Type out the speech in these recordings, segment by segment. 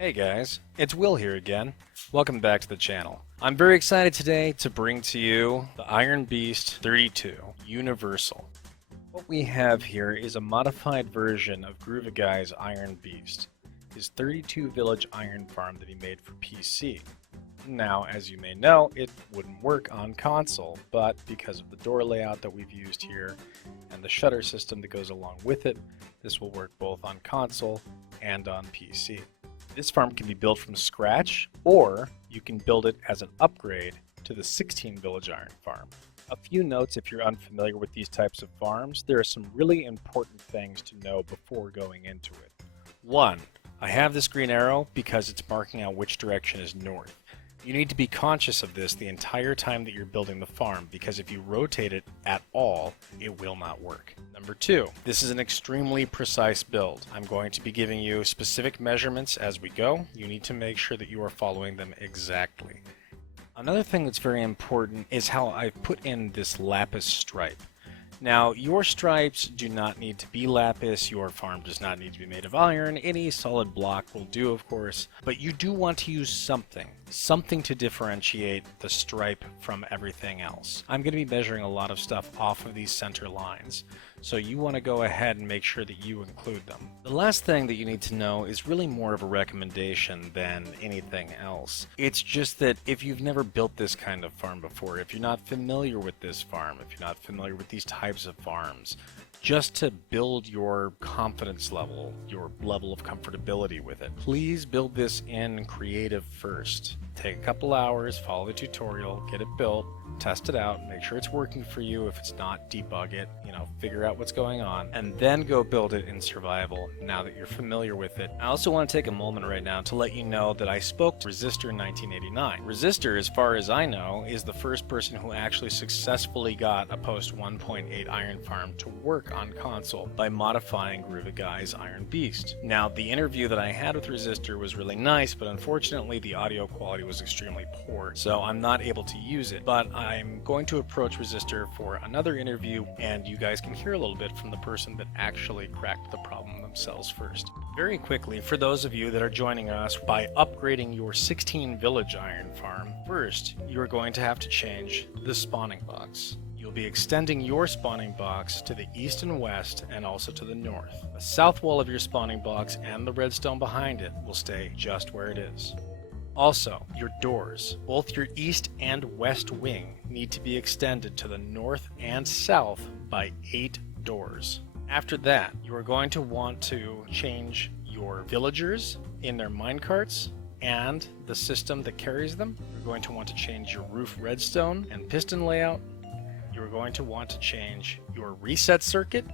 Hey guys, it's Will here again. Welcome back to the channel. I'm very excited today to bring to you the Iron Beast 32 Universal. What we have here is a modified version of Gruva Guy's Iron Beast, his 32 village iron farm that he made for PC. Now, as you may know, it wouldn't work on console, but because of the door layout that we've used here and the shutter system that goes along with it, this will work both on console and on PC. This farm can be built from scratch, or you can build it as an upgrade to the 16 village iron farm. A few notes if you're unfamiliar with these types of farms. There are some really important things to know before going into it. 1. I have this green arrow because it's marking out which direction is north. You need to be conscious of this the entire time that you're building the farm, because if you rotate it at all, it will not work. Number 2, this is an extremely precise build. I'm going to be giving you specific measurements as we go. You need to make sure that you are following them exactly. Another thing that's very important is how I put in this lapis stripe. Now, your stripes do not need to be lapis, your farm does not need to be made of iron, any solid block will do of course, but you do want to use something to differentiate the stripe from everything else. I'm going to be measuring a lot of stuff off of these center lines, so you want to go ahead and make sure that you include them. The last thing that you need to know is really more of a recommendation than anything else. It's just that if you've never built this kind of farm before, if you're not familiar with this farm, if you're not familiar with these types of farms, just to build your confidence level, your level of comfortability with it, please build this in creative first. Take a couple hours, follow the tutorial, get it built, test it out, make sure it's working for you. If it's not, debug it, figure out what's going on, and then go build it in survival now that you're familiar with it. I also want to take a moment right now to let you know that I spoke to Resistor 1989. Resistor, as far as I know, is the first person who actually successfully got a post 1.8 iron farm to work on console by modifying Gruva Guy's Iron Beast. Now, the interview that I had with Resistor was really nice, but unfortunately the audio quality was extremely poor, so I'm not able to use it. But I'm going to approach Resistor for another interview, and you guys can hear a little bit from the person that actually cracked the problem themselves first. Very quickly, for those of you that are joining us by upgrading your 16 village iron farm, first you're going to have to change the spawning box. You'll be extending your spawning box to the east and west, and also to the north. The south wall of your spawning box and the redstone behind it will stay just where it is. Also, your doors, both your east and west wing, need to be extended to the north and south by 8 doors. After that, you are going to want to change your villagers in their minecarts and the system that carries them. You're going to want to change your roof redstone and piston layout. You are going to want to change your reset circuit.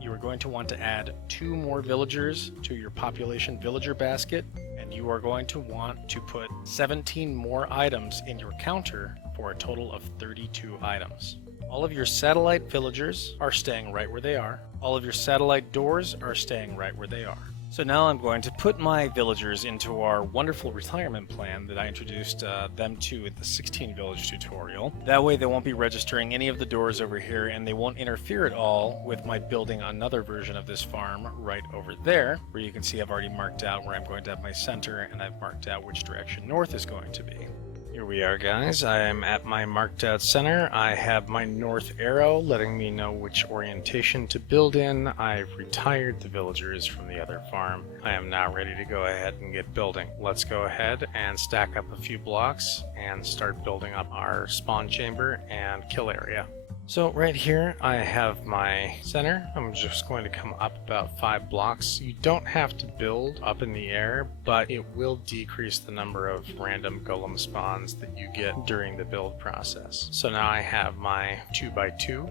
You are going to want to add 2 more villagers to your population villager basket, and you are going to want to put 17 more items in your counter for a total of 32 items. All of your satellite villagers are staying right where they are. All of your satellite doors are staying right where they are. So now I'm going to put my villagers into our wonderful retirement plan that I introduced them to in the 16 village tutorial. That way they won't be registering any of the doors over here, and they won't interfere at all with my building another version of this farm right over there, where you can see I've already marked out where I'm going to have my center, and I've marked out which direction north is going to be. Here we are, guys. I am at my marked out center. I have my north arrow letting me know which orientation to build in. I've retired the villagers from the other farm. I am now ready to go ahead and get building. Let's go ahead and stack up a few blocks and start building up our spawn chamber and kill area. So right here I have my center. I'm just going to come up about 5 blocks. You don't have to build up in the air, but it will decrease the number of random golem spawns that you get during the build process. So now I have my 2x2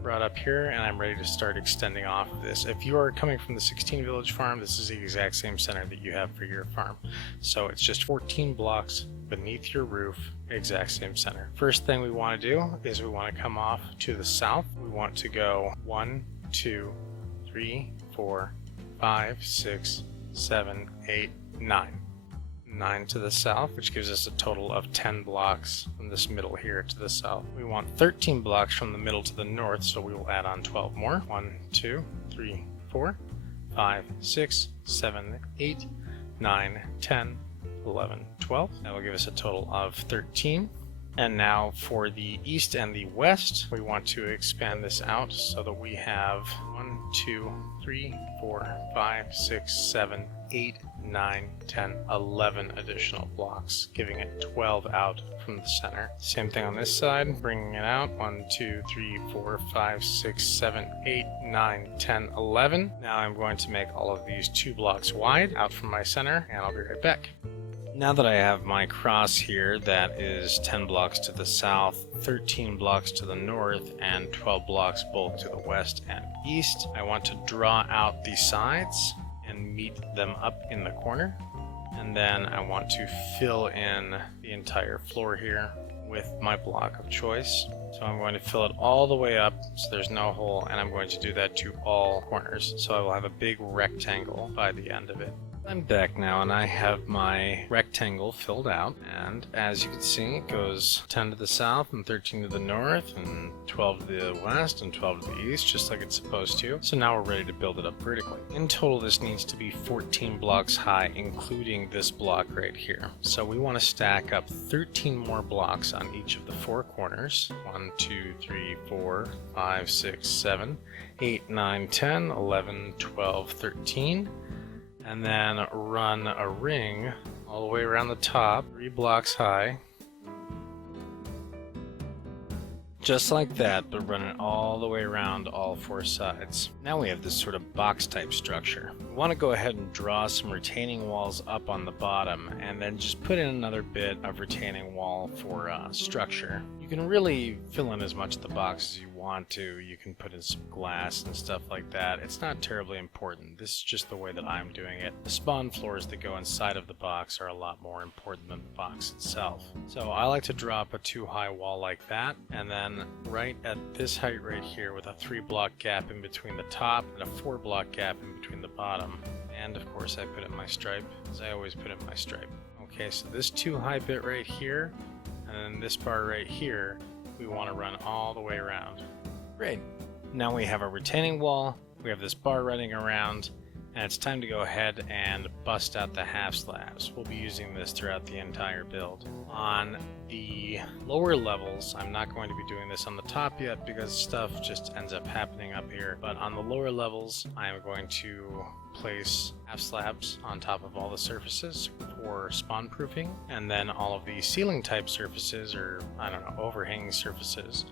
brought up here, and I'm ready to start extending off of this. If you are coming from the 16 village farm, this is the exact same center that you have for your farm. So it's just 14 blocks beneath your roof, exact same center. First thing we want to do is we want to come off to the south. We want to go 1, 2, 3, 4, 5, 6, 7, 8, 9. 9 to the south, which gives us a total of 10 blocks from this middle here to the south. We want 13 blocks from the middle to the north, so we will add on 12 more. 1, 2, 3, 4, 5, 6, 7, 8, 9, 10, 11, 12. That will give us a total of 13. And now for the east and the west, we want to expand this out so that we have 1, 2, 3, 4, 5, 6, 7, 8, 9, 10, 11 additional blocks, giving it 12 out from the center. Same thing on this side, bringing it out 1, 2, 3, 4, 5, 6, 7, 8, 9, 10, 11. Now I'm going to make all of these 2 blocks wide out from my center, and I'll be right back. Now that I have my cross here that is 10 blocks to the south, 13 blocks to the north, and 12 blocks both to the west and east, I want to draw out the sides and meet them up in the corner. And then I want to fill in the entire floor here with my block of choice. So I'm going to fill it all the way up so there's no hole, and I'm going to do that to all corners. So I will have a big rectangle by the end of it. I'm back now and I have my rectangle filled out, and as you can see it goes 10 to the south and 13 to the north and 12 to the west and 12 to the east, just like it's supposed to. So now we're ready to build it up vertically. In total this needs to be 14 blocks high, including this block right here. So we want to stack up 13 more blocks on each of the 4 corners. 1, 2, 3, 4, 5, 6, 7, 8, 9, 10, 11, 12, 13. And then run a ring all the way around the top, 3 blocks high. Just like that, but run it all the way around all 4 sides. Now we have this sort of box type structure. We want to go ahead and draw some retaining walls up on the bottom, and then just put in another bit of retaining wall for structure. You can really fill in as much of the box as you want to. You can put in some glass and stuff like that. It's not terribly important. This is just the way that I'm doing it. The spawn floors that go inside of the box are a lot more important than the box itself. So I like to drop a 2-high wall like that, and then right at this height right here with a 3-block gap in between the top and a 4-block gap in between the bottom. And of course I put in my stripe, as I always put in my stripe. Okay, so this 2-high bit right here, and then this bar right here, we want to run all the way around. Great. Now we have a retaining wall, we have this bar running around, and it's time to go ahead and bust out the half slabs. We'll be using this throughout the entire build. On the lower levels, I'm not going to be doing this on the top yet because stuff just ends up happening up here, but on the lower levels, I am going to place half slabs on top of all the surfaces for spawn proofing, and then all of the ceiling type surfaces, or I don't know, overhanging surfaces,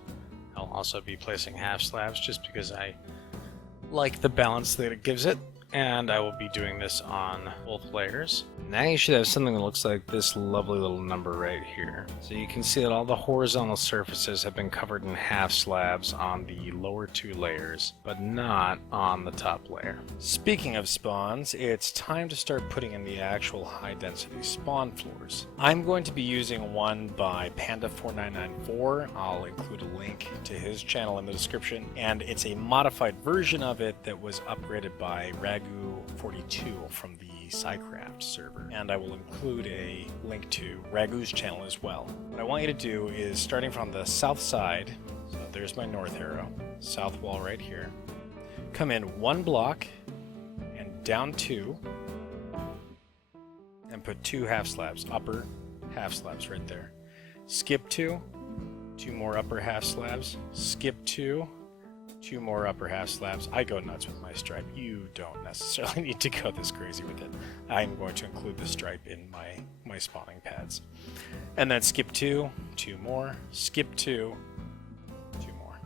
I'll also be placing half slabs just because I like the balance that it gives it. And I will be doing this on both layers. Now you should have something that looks like this lovely little number right here. So you can see that all the horizontal surfaces have been covered in half slabs on the lower 2 layers, but not on the top layer. Speaking of spawns, it's time to start putting in the actual high density spawn floors. I'm going to be using one by Panda4994. I'll include a link to his channel in the description, and it's a modified version of it that was upgraded by Ragu42 from the SciCraft server, and I will include a link to Ragu's channel as well. What I want you to do is, starting from the south side, so there's my north arrow, south wall right here, come in 1 block and down 2, and put 2 half slabs, upper half slabs right there. Skip 2, 2 more upper half slabs, skip 2, 2 more upper half slabs. I go nuts with my stripe. You don't necessarily need to go this crazy with it. I'm going to include the stripe in my spawning pads. And then skip 2, 2 more, skip 2, 2 more.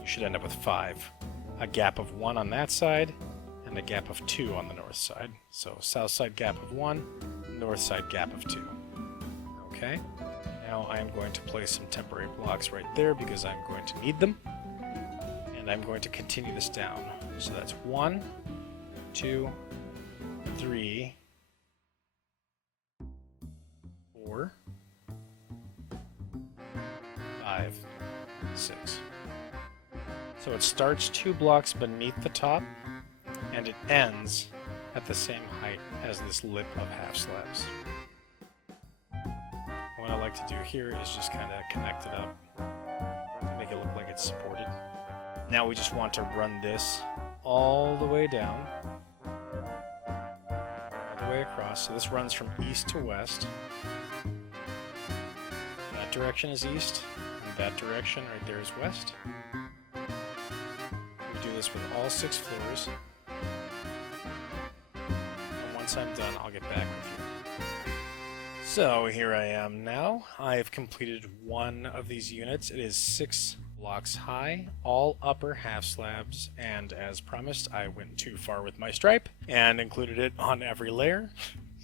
You should end up with 5. A gap of 1 on that side, and a gap of 2 on the north side. So south side gap of 1, north side gap of 2. Okay? Now I'm going to place some temporary blocks right there because I'm going to need them. And I'm going to continue this down. So that's 1, 2, 3, 4, 5, 6. So it starts 2 blocks beneath the top, and it ends at the same height as this lip of half slabs. What I like to do here is just kind of connect it up to make it look like it's supported. Now we just want to run this all the way down, all the way across. So this runs from east to west. That direction is east, and that direction right there is west. We do this with all 6 floors. And once I'm done, I'll get back with you. So here I am now. I've completed one of these units. It is 6 blocks high, all upper half slabs, and as promised, I went too far with my stripe and included it on every layer,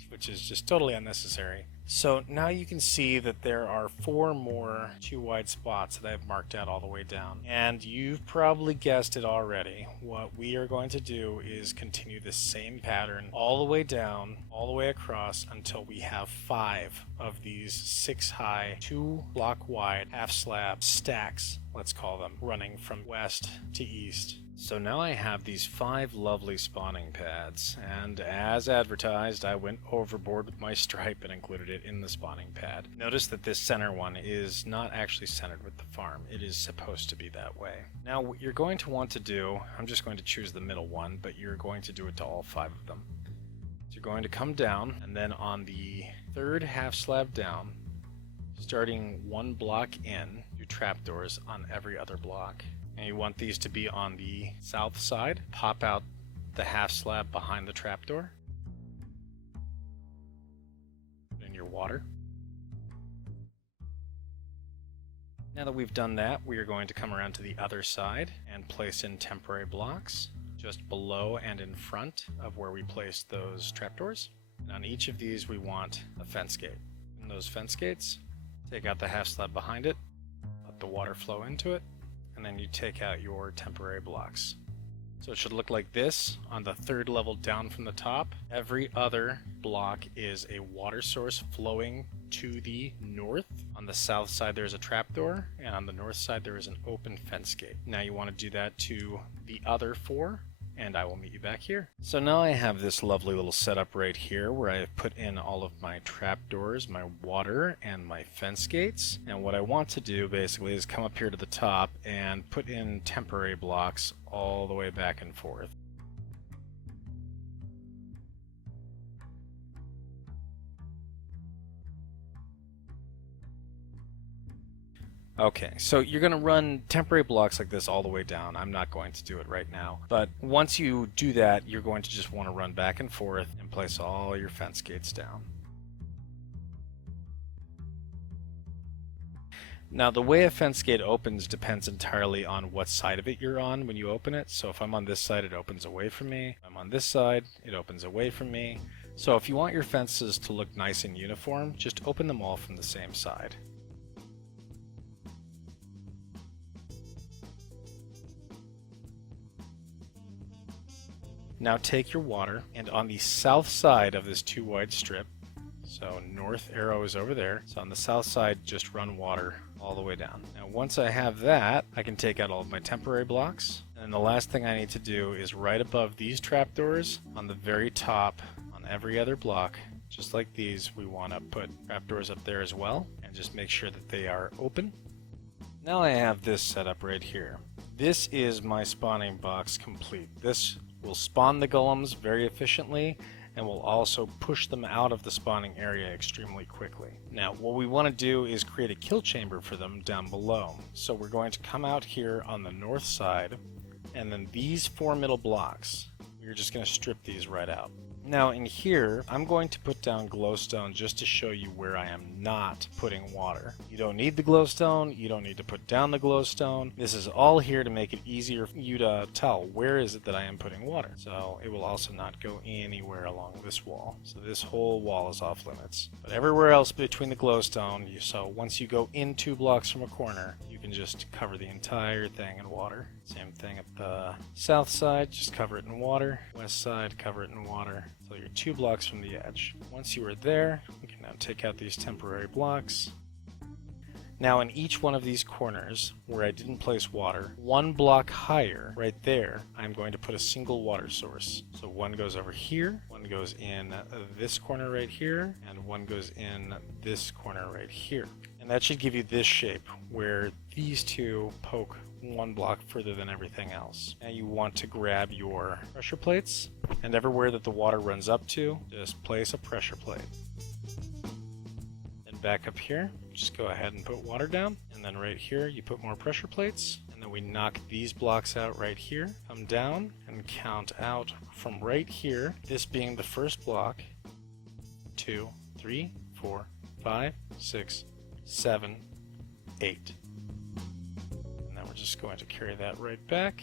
which is just totally unnecessary. So now you can see that there are 4 more 2 wide spots that I've marked out all the way down. And you've probably guessed it already. What we are going to do is continue the same pattern all the way down, all the way across until we have 5 of these 6 high, 2 block wide half slab stacks, let's call them, running from west to east. So now I have these 5 lovely spawning pads, and as advertised, I went overboard with my stripe and included it in the spawning pad. Notice that this center one is not actually centered with the farm. It is supposed to be that way. Now what you're going to want to do, I'm just going to choose the middle one, but you're going to do it to all 5 of them. So you're going to come down, and then on the 3rd half slab down, starting 1 block in, do trapdoors on every other block. And you want these to be on the south side. Pop out the half slab behind the trapdoor. Put in your water. Now that we've done that, we are going to come around to the other side and place in temporary blocks just below and in front of where we placed those trapdoors. And on each of these we want a fence gate. And those fence gates, take out the half slab behind it, let the water flow into it, and then you take out your temporary blocks. So it should look like this on the 3rd level down from the top. Every other block is a water source flowing to the north. On the south side there's a trapdoor, and on the north side there is an open fence gate. Now you want to do that to the other 4, and I will meet you back here. So now I have this lovely little setup right here where I have put in all of my trapdoors, my water, and my fence gates. And what I want to do basically is come up here to the top and put in temporary blocks all the way back and forth. Okay, so you're going to run temporary blocks like this all the way down. I'm not going to do it right now. But once you do that, you're going to just want to run back and forth and place all your fence gates down. Now the way a fence gate opens depends entirely on what side of it you're on when you open it. So if I'm on this side, it opens away from me. If I'm on this side, it opens away from me. So if you want your fences to look nice and uniform, just open them all from the same side. Now take your water, and on the south side of this 2 wide strip, so north arrow is over there, so on the south side just run water all the way down. Now once I have that, I can take out all of my temporary blocks, and the last thing I need to do is right above these trapdoors, on the very top, on every other block, just like these, we want to put trapdoors up there as well, and just make sure that they are open. Now I have this set up right here. This is my spawning box complete. This will spawn the golems very efficiently, and will also push them out of the spawning area extremely quickly. Now what we want to do is create a kill chamber for them down below. So we're going to come out here on the north side, and then these 4 middle blocks, we're just going to strip these right out. Now in here, I'm going to put down glowstone just to show you where I am not putting water. You don't need the glowstone, you don't need to put down the glowstone. This is all here to make it easier for you to tell where is it that I am putting water. So it will also not go anywhere along this wall. So this whole wall is off limits. But everywhere else between the glowstone, so once you go in 2 blocks from a corner, you can just cover the entire thing in water. Same thing at the south side, just cover it in water. West side, cover it in water. So you're 2 blocks from the edge. Once you are there, we can now take out these temporary blocks. Now in each one of these corners where I didn't place water, 1 block higher, right there, I'm going to put a single water source. So 1 goes over here, 1 goes in this corner right here, and 1 goes in this corner right here. And that should give you this shape where these 2 poke one block further than everything else. Now you want to grab your pressure plates, and everywhere that the water runs up to, just place a pressure plate. Then back up here, just go ahead and put water down, and then right here you put more pressure plates, and then we knock these blocks out right here, come down and count out from right here, this being the first block, 2, 3, 4, 5, 6, 7, 8. And then we're just going to carry that right back.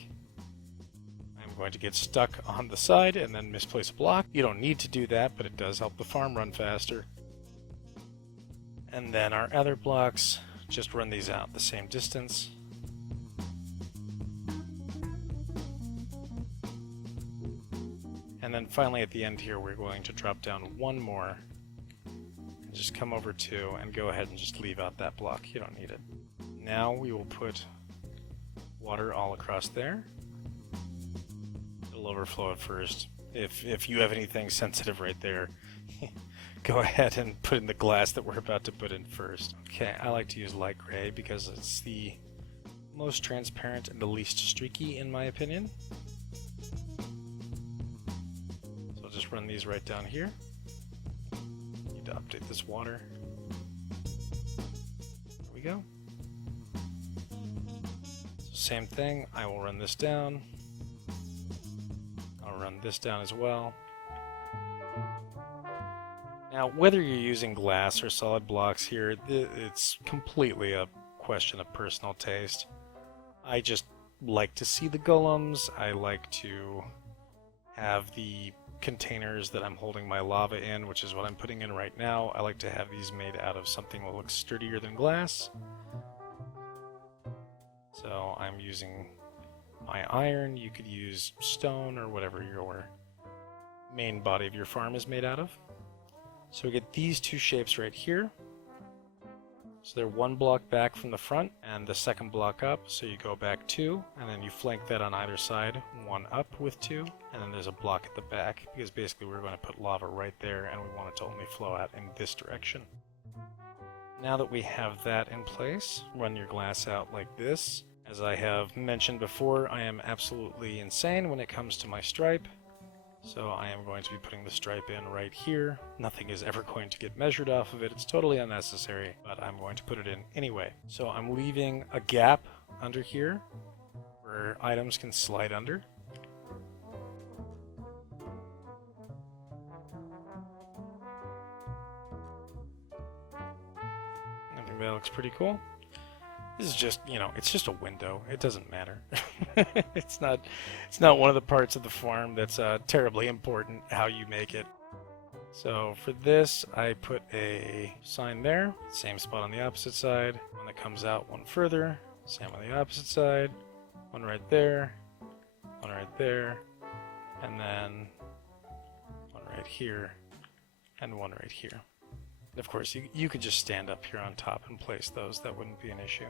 I'm going to get stuck on the side and then misplace a block. You don't need to do that, but it does help the farm run faster. And then our other blocks, just run these out the same distance. And then finally at the end here, we're going to drop down one more. And just come over to and go ahead and just leave out that block. You don't need it. Now we will put water all across there. It'll overflow at first. If you have anything sensitive right there, go ahead and put in the glass that we're about to put in first. Okay, I like to use light gray because it's the most transparent and the least streaky in my opinion. So I'll just run these right down here. Need to update this water. There we go. So same thing, I will run this down. I'll run this down as well. Now, whether you're using glass or solid blocks here, it's completely a question of personal taste. I just like to see the golems. I like to have the containers that I'm holding my lava in, which is what I'm putting in right now. I like to have these made out of something that looks sturdier than glass. So I'm using my iron. You could use stone or whatever your main body of your farm is made out of. So we get these two shapes right here. So they're one block back from the front and the second block up. So you go back 2 and then you flank that on either side, one up with 2, and then there's a block at the back because basically we're going to put lava right there and we want it to only flow out in this direction. Now that we have that in place, run your glass out like this. As I have mentioned before, I am absolutely insane when it comes to my stripe. So I am going to be putting the stripe in right here. Nothing is ever going to get measured off of it. It's totally unnecessary, but I'm going to put it in anyway. So I'm leaving a gap under here where items can slide under. I think that looks pretty cool. This is just, it's just a window. It doesn't matter. It's not one of the parts of the farm that's terribly important how you make it. So for this, I put a sign there. Same spot on the opposite side. One that comes out one further. Same on the opposite side. One right there. One right there. And then one right here. And one right here. Of course, you could just stand up here on top and place those. That wouldn't be an issue.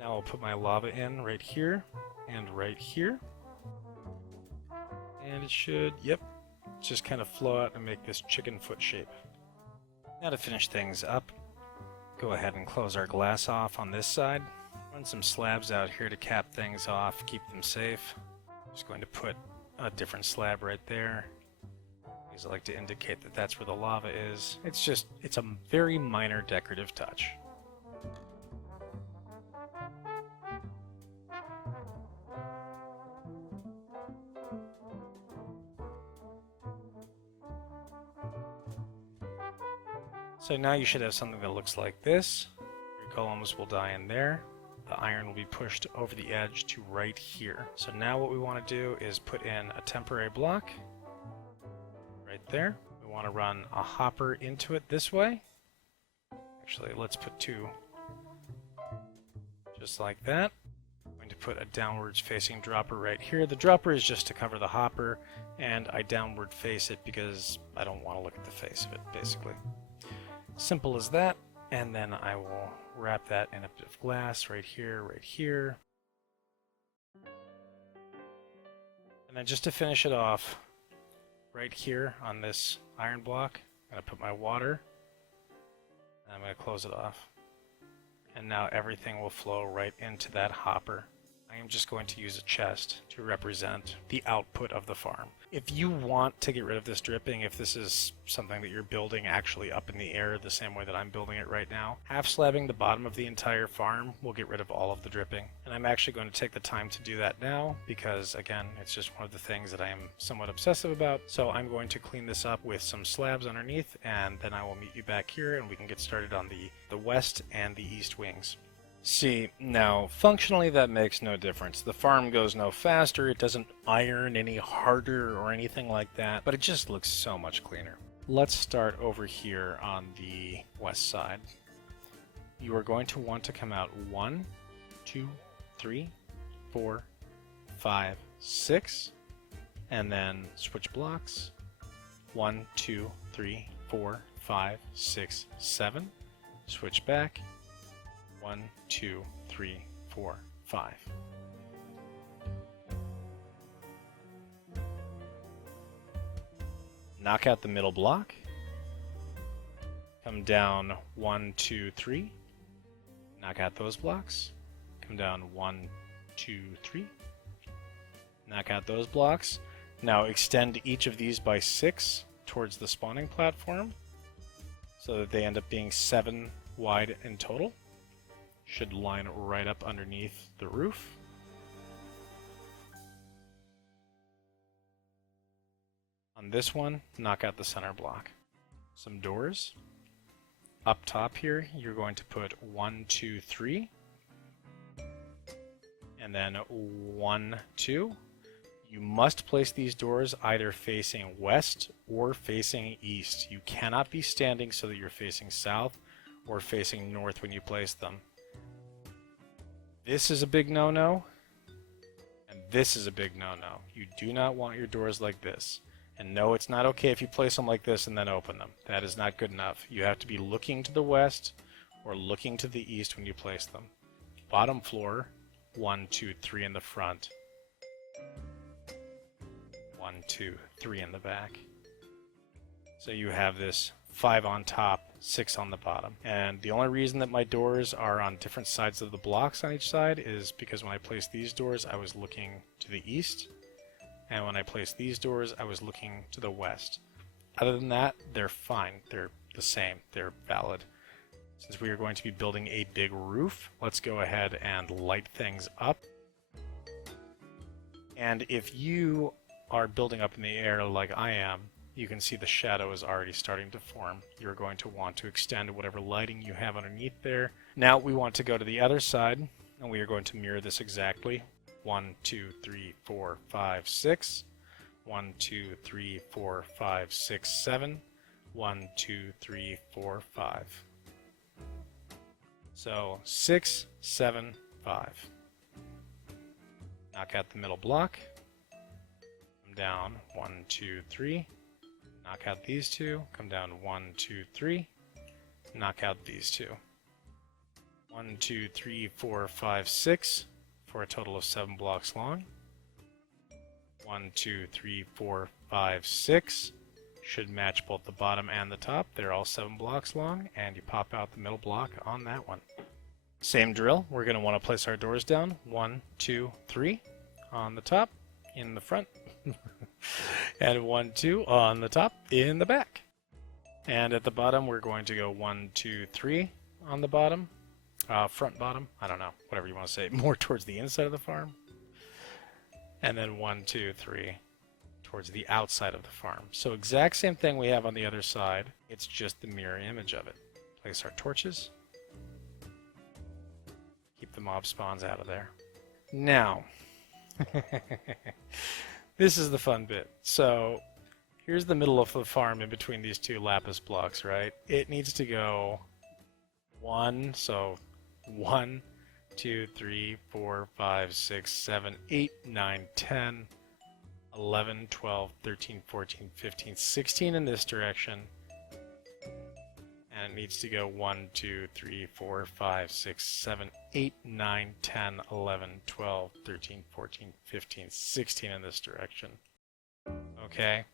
Now I'll put my lava in right here and right here. And it should, just kind of flow out and make this chicken foot shape. Now to finish things up, go ahead and close our glass off on this side. Run some slabs out here to cap things off, keep them safe. Just going to put a different slab right there. I like to indicate that that's where the lava is. It's a very minor decorative touch. So now you should have something that looks like this. Your golems will die in there. The iron will be pushed over the edge to right here. So now what we want to do is put in a temporary block. Right there. We want to run a hopper into it this way. Actually, let's put 2. Just like that. I'm going to put a downwards facing dropper right here. The dropper is just to cover the hopper, and I downward face it because I don't want to look at the face of it, basically. Simple as that. And then I will wrap that in a bit of glass right here, right here. And then just to finish it off, right here on this iron block, I'm going to put my water, and I'm going to close it off. And now everything will flow right into that hopper. I am just going to use a chest to represent the output of the farm. If you want to get rid of this dripping, if this is something that you're building actually up in the air the same way that I'm building it right now, half slabbing the bottom of the entire farm will get rid of all of the dripping. And I'm actually going to take the time to do that now because, again, it's just one of the things that I am somewhat obsessive about. So I'm going to clean this up with some slabs underneath, and then I will meet you back here and we can get started on the west and the east wings. See, now, functionally that makes no difference. The farm goes no faster, it doesn't iron any harder or anything like that, but it just looks so much cleaner. Let's start over here on the west side. You are going to want to come out 1, 2, 3, 4, 5, 6, and then switch blocks. 1, 2, 3, 4, 5, 6, 7. Switch back. 1, 2, 3, 4, 5. Knock out the middle block. Come down 1, 2, 3. Knock out those blocks. Come down 1, 2, 3. Knock out those blocks. Now extend each of these by 6 towards the spawning platform so that they end up being 7 wide in total. Should line right up underneath the roof. On this one, knock out the center block. Some doors. Up top here, you're going to put 1, 2, 3. And then 1, 2. You must place these doors either facing west or facing east. You cannot be standing so that you're facing south or facing north when you place them. This is a big no-no, and this is a big no-no. You do not want your doors like this. And no, it's not okay if you place them like this and then open them. That is not good enough. You have to be looking to the west or looking to the east when you place them. Bottom floor, 1, 2, 3 in the front. 1, 2, 3 in the back. So you have this 5 on top, 6 on the bottom. And the only reason that my doors are on different sides of the blocks on each side is because when I placed these doors, I was looking to the east. And when I placed these doors, I was looking to the west. Other than that, they're fine. They're the same. They're valid. Since we are going to be building a big roof, let's go ahead and light things up. And if you are building up in the air like I am, you can see the shadow is already starting to form. You're going to want to extend whatever lighting you have underneath there. Now we want to go to the other side, and we are going to mirror this exactly. 1, 2, 3, 4, 5, 6. 1, 2, 3, 4, 5, 6, 7. 1, 2, 3, 4, 5. So 6, 7, 5. Knock out the middle block. Come down 1, 2, 3. Knock out these two. Come down 1, 2, 3. Knock out these two. 1, 2, 3, 4, 5, 6 for a total of 7 blocks long. 1, 2, 3, 4, 5, 6 should match both the bottom and the top. They're all 7 blocks long, and you pop out the middle block on that one. Same drill. We're going to want to place our doors down. 1, 2, 3 on the top, in the front. And 1, 2 on the top, in the back. And at the bottom, we're going to go 1, 2, 3 on the bottom. Front, bottom, I don't know, whatever you want to say. More towards the inside of the farm. And then 1, 2, 3 towards the outside of the farm. So exact same thing we have on the other side. It's just the mirror image of it. Place our torches. Keep the mob spawns out of there. Now, this is the fun bit. So here's the middle of the farm in between these two lapis blocks, right? It needs to go 1, so 1, 2, 3, 4, 5, 6, 7, 8, 9, 10, 11, 12, 13, 14, 15, 16 in this direction. And it needs to go 1, 2, 3, 4, 5, 6, 7, 8, 9, 10, 11, 12, 13, 14, 15, 16 in this direction. Okay?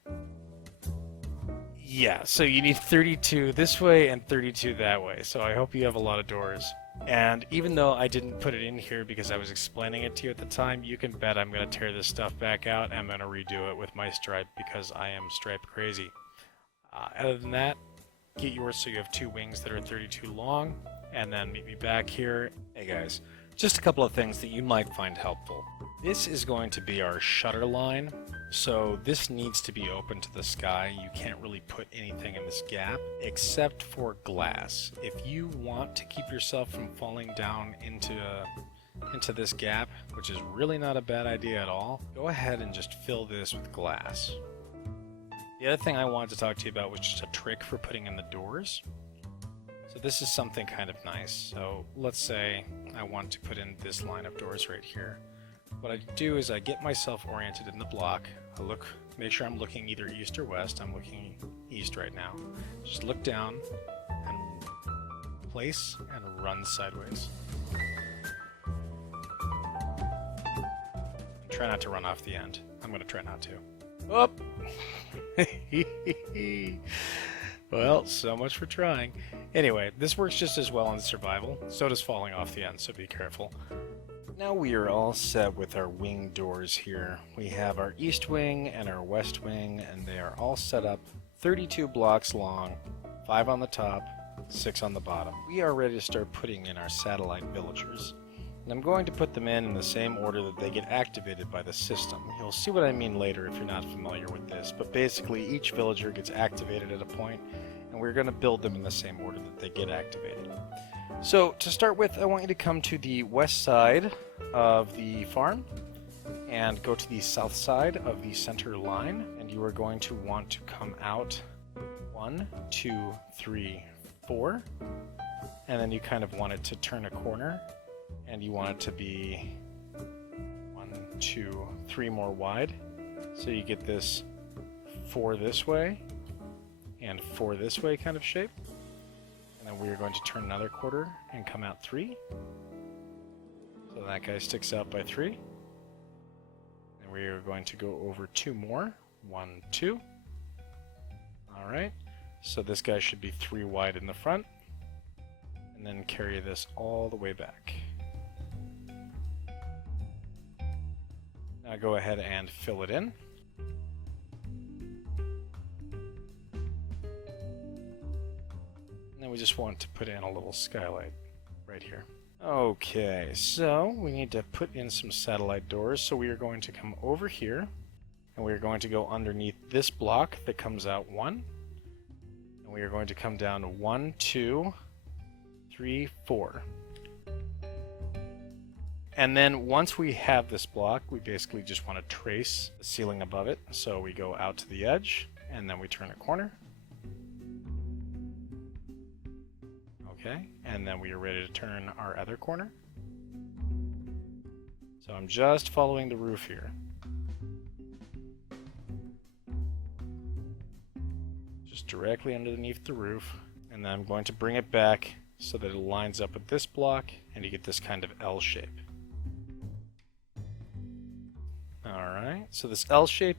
Yeah, so you need 32 this way and 32 that way. So I hope you have a lot of doors. And even though I didn't put it in here because I was explaining it to you at the time, you can bet I'm going to tear this stuff back out and I'm going to redo it with my stripe because I am stripe crazy. Other than that, get yours so you have 2 wings that are 32 long, and then meet me back here. Hey guys, just a couple of things that you might find helpful. This is going to be our shutter line, so this needs to be open to the sky. You can't really put anything in this gap except for glass. If you want to keep yourself from falling down into this gap, which is really not a bad idea at all, go ahead and just fill this with glass. The other thing I wanted to talk to you about was just a trick for putting in the doors. So this is something kind of nice. So let's say I want to put in this line of doors right here. What I do is I get myself oriented in the block. I look, make sure I'm looking either east or west. I'm looking east right now. Just look down and place and run sideways. Try not to run off the end. I'm going to try not to. Up! Well, so much for trying. Anyway, this works just as well in survival. So does falling off the end, so be careful. Now we are all set with our wing doors here. We have our east wing and our west wing, and they are all set up 32 blocks long, 5 on the top, 6 on the bottom. We are ready to start putting in our satellite villagers. And I'm going to put them in the same order that they get activated by the system. You'll see what I mean later if you're not familiar with this, but basically each villager gets activated at a point, and we're going to build them in the same order that they get activated. So to start with, I want you to come to the west side of the farm and go to the south side of the center line, and you are going to want to come out 1, 2, 3, 4, and then you kind of want it to turn a corner. And you want it to be 1, 2, 3 more wide. So you get this 4 this way and 4 this way kind of shape. And then we are going to turn another quarter and come out 3. So that guy sticks out by 3. And we are going to go over 2 more. 1, 2. Alright. So this guy should be 3 wide in the front. And then carry this all the way back. Now go ahead and fill it in. And then we just want to put in a little skylight right here. Okay, so we need to put in some satellite doors. So we are going to come over here, and we are going to go underneath this block that comes out 1. And we are going to come down 1, 2, 3, 4. And then once we have this block, we basically just want to trace the ceiling above it. So we go out to the edge, and then we turn a corner. Okay, and then we are ready to turn our other corner. So I'm just following the roof here. Just directly underneath the roof, and then I'm going to bring it back so that it lines up with this block, and you get this kind of L shape. Alright, so this L shape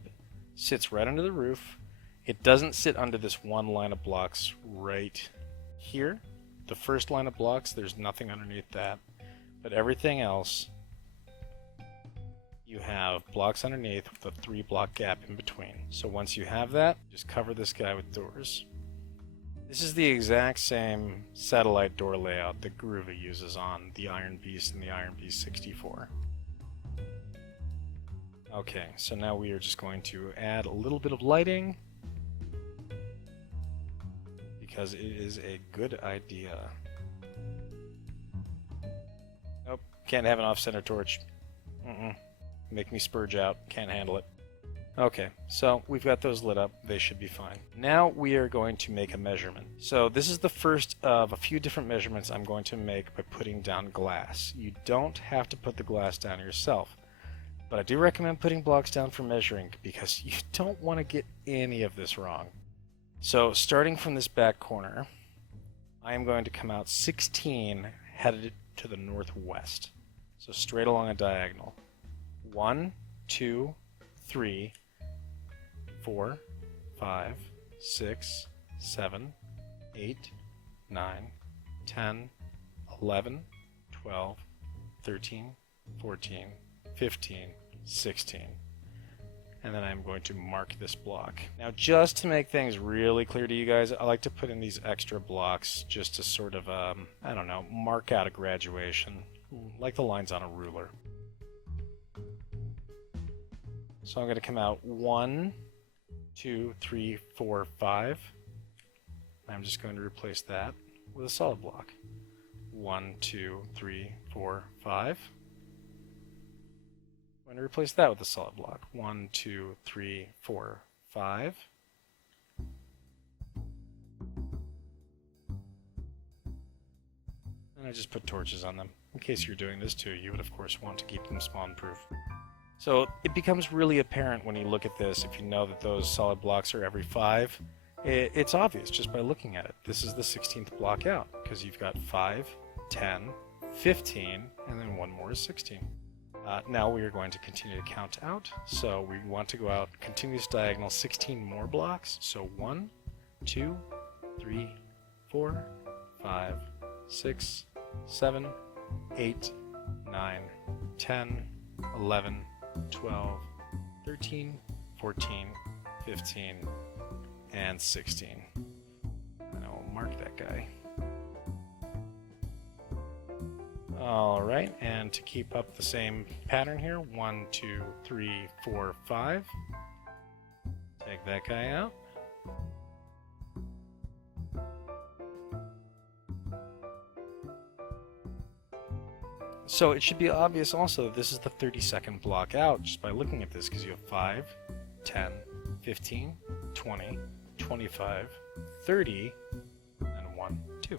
sits right under the roof. It doesn't sit under this one line of blocks right here. The first line of blocks, there's nothing underneath that. But everything else, you have blocks underneath with a 3-block gap in between. So once you have that, just cover this guy with doors. This is the exact same satellite door layout that Gruva uses on the Iron Beast and the Iron Beast 64. Okay, so now we are just going to add a little bit of lighting because it is a good idea. Nope, can't have an off-center torch. Make me spurge out, can't handle it. Okay, so we've got those lit up, they should be fine. Now we are going to make a measurement. So this is the first of a few different measurements I'm going to make by putting down glass. You don't have to put the glass down yourself. But I do recommend putting blocks down for measuring because you don't want to get any of this wrong. So starting from this back corner, I am going to come out 16 headed to the northwest. So straight along a diagonal. 1, 2, 3, 4, 5, 6, 7, 8, 9, 10, 11, 12, 13, 14, 15, 16. And then I'm going to mark this block. Now, just to make things really clear to you guys, I like to put in these extra blocks just to sort of, I don't know, mark out a graduation, like the lines on a ruler. So I'm going to come out 1, 2, 3, 4, 5. I'm just going to replace that with a solid block. 1, 2, 3, 4, 5. I'm going to replace that with a solid block. 1, 2, 3, 4, 5. And I just put torches on them. In case you're doing this too, you would of course want to keep them spawn proof. So it becomes really apparent when you look at this, if you know that those solid blocks are every 5. It's obvious just by looking at it. This is the 16th block out, because you've got 5, 10, 15, and then one more is 16. Now we are going to continue to count out. So we want to go out continuous diagonal 16 more blocks. So 1, 2, 3, 4, 5, 6, 7, 8, 9, 10, 11, 12, 13, 14, 15, and 16. And I will mark that guy. Alright, and to keep up the same pattern here, 1, 2, 3, 4, 5. Take that guy out. So it should be obvious also that this is the 32nd block out just by looking at this, because you have 5, 10, 15, 20, 25, 30, and 1, 2.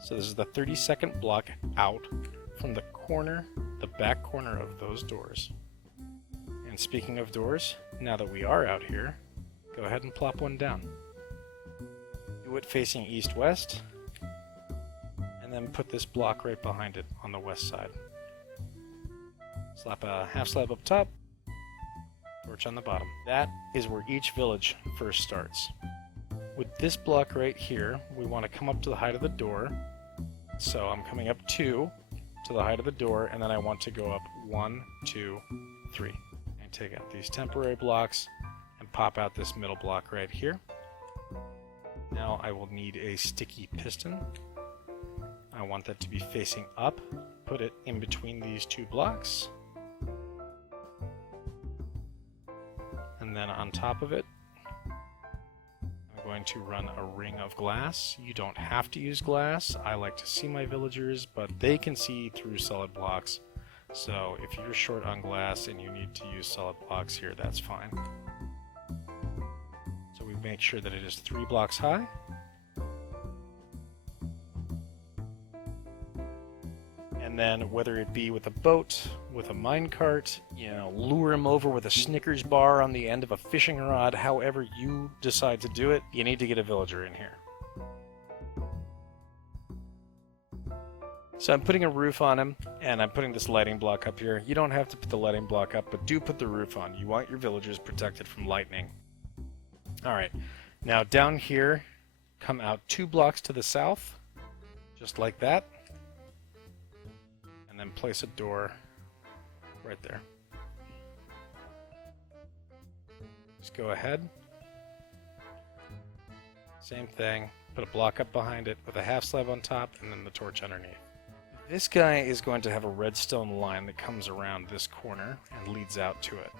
So this is the 32nd block out from the corner, the back corner of those doors. And speaking of doors, now that we are out here, go ahead and plop one down. Do it facing east-west, and then put this block right behind it on the west side. Slap a half slab up top, torch on the bottom. That is where each village first starts. With this block right here, we want to come up to the height of the door. So I'm coming up 2 to the height of the door, and then I want to go up 1, 2, 3. And take out these temporary blocks and pop out this middle block right here. Now I will need a sticky piston. I want that to be facing up. Put it in between these 2 blocks. And then on top of it, I'm going to run a ring of glass. You don't have to use glass. I like to see my villagers, but they can see through solid blocks. So if you're short on glass and you need to use solid blocks here, that's fine. So we make sure that it is 3 blocks high. And then whether it be with a boat, with a minecart, lure him over with a Snickers bar on the end of a fishing rod, however you decide to do it, you need to get a villager in here. So I'm putting a roof on him, and I'm putting this lighting block up here. You don't have to put the lighting block up, but do put the roof on. You want your villagers protected from lightning. Alright, now down here, come out 2 blocks to the south, just like that. And then place a door right there. Just go ahead. Same thing. Put a block up behind it with a half slab on top and then the torch underneath. This guy is going to have a redstone line that comes around this corner and leads out to it.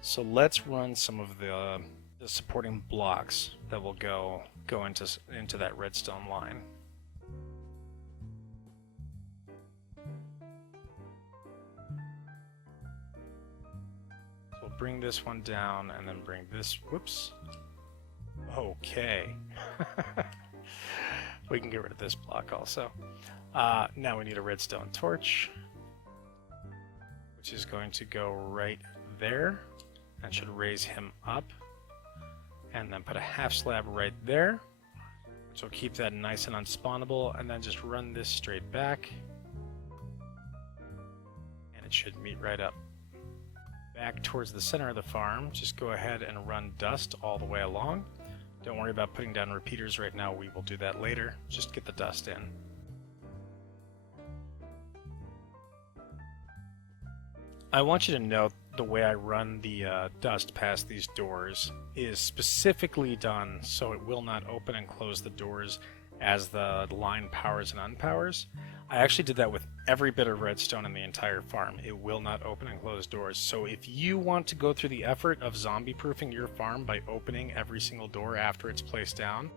So let's run some of the supporting blocks that will go into that redstone line. Bring this one down and then bring this, whoops. Okay. We can get rid of this block also. Now we need a redstone torch, which is going to go right there and should raise him up. And then put a half slab right there, which will keep that nice and unspawnable, and then just run this straight back. And it should meet right up. Back towards the center of the farm, just go ahead and run dust all the way along. Don't worry about putting down repeaters right now, we will do that later. Just get the dust in. I want you to note the way I run the dust past these doors is specifically done so it will not open and close the doors as the line powers and unpowers. I actually did that with every bit of redstone in the entire farm. It will not open and close doors. So if you want to go through the effort of zombie-proofing your farm by opening every single door after it's placed down,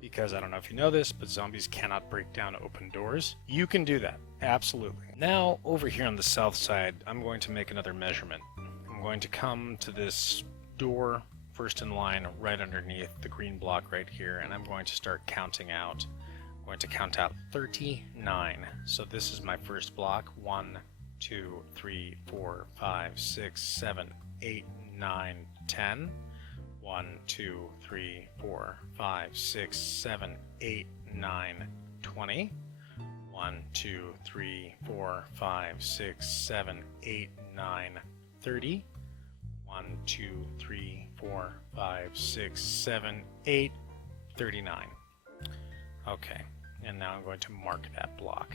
because I don't know if you know this, but zombies cannot break down open doors, you can do that. Absolutely. Now, over here on the south side, I'm going to make another measurement. I'm going to come to this door first in line right underneath the green block right here, and I'm going to start counting out. I'm going to count out 39. So this is my first block. 1, 2, 3, 4, 5, 6, 7, 8, 9, 10. 1, 2, 3, 4, 5, 6, 7, 8, 9, 20. 1, 2, 3, 4, 5, 6, 7, 8, 9, 30. 1, 2, 3, 4, 5, 6, 7, 8, 39. Okay, and now I'm going to mark that block.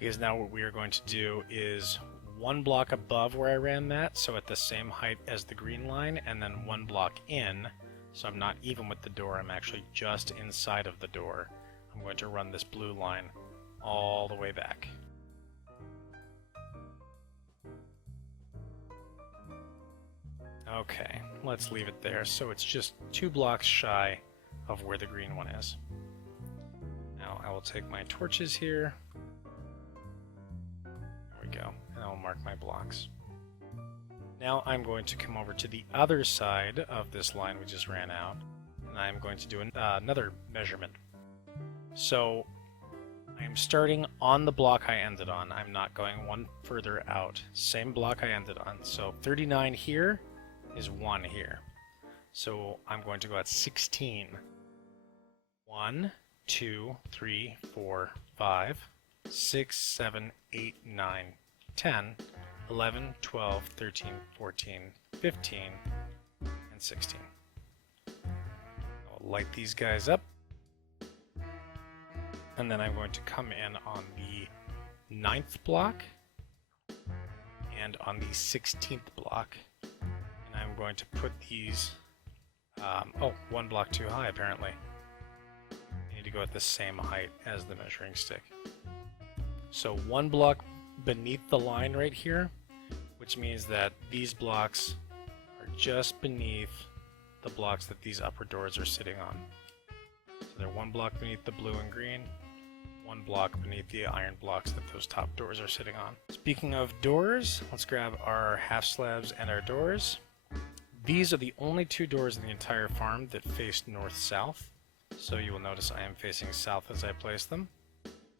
Because now what we are going to do is one block above where I ran that, so at the same height as the green line, and then one block in, so I'm not even with the door, I'm actually just inside of the door. I'm going to run this blue line all the way back. Okay, let's leave it there, so it's just 2 blocks shy of where the green one is. Now I will take my torches here. There we go. And I'll mark my blocks. Now I'm going to come over to the other side of this line we just ran out, and I'm going to do another measurement. So I am starting on the block I ended on. I'm not going one further out. Same block I ended on. So 39 here is 1 here. So I'm going to go at 16. 1, 2, 3, 4, 5, 6, 7, 8, 9, 10, 11, 12, 13, 14, 15, and 16. I'll light these guys up. And then I'm going to come in on the 9th block and on the 16th block. And I'm going to put these, one block too high apparently. You need to go at the same height as the measuring stick. So 1 block beneath the line right here, which means that these blocks are just beneath the blocks that these upper doors are sitting on. So they're 1 block beneath the blue and green, 1 block beneath the iron blocks that those top doors are sitting on. Speaking of doors, let's grab our half slabs and our doors. These are the only 2 doors in the entire farm that face north-south. So you will notice I am facing south as I place them.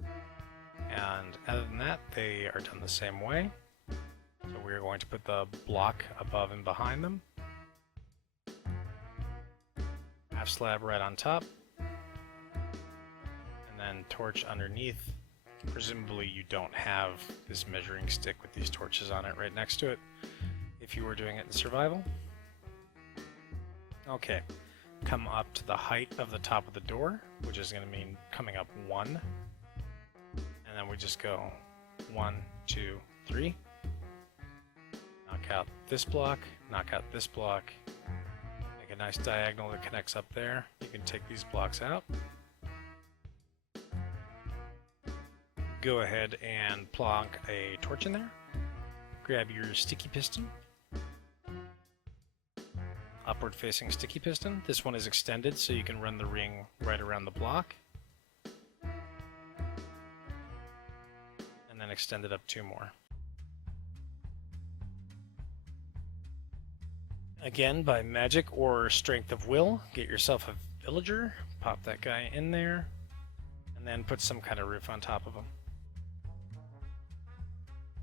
And other than that, they are done the same way. So we're going to put the block above and behind them. Half slab right on top. And then torch underneath. Presumably you don't have this measuring stick with these torches on it right next to it if you were doing it in survival. Okay, come up to the height of the top of the door, which is going to mean coming up 1. And then we just go 1, 2, 3. Knock out this block, knock out this block. Make a nice diagonal that connects up there. You can take these blocks out. Go ahead and plonk a torch in there. Grab your sticky piston. Upward facing sticky piston. This one is extended so you can run the ring right around the block. And then extend it up 2 more. Again, by magic or strength of will, get yourself a villager, pop that guy in there, and then put some kind of roof on top of him.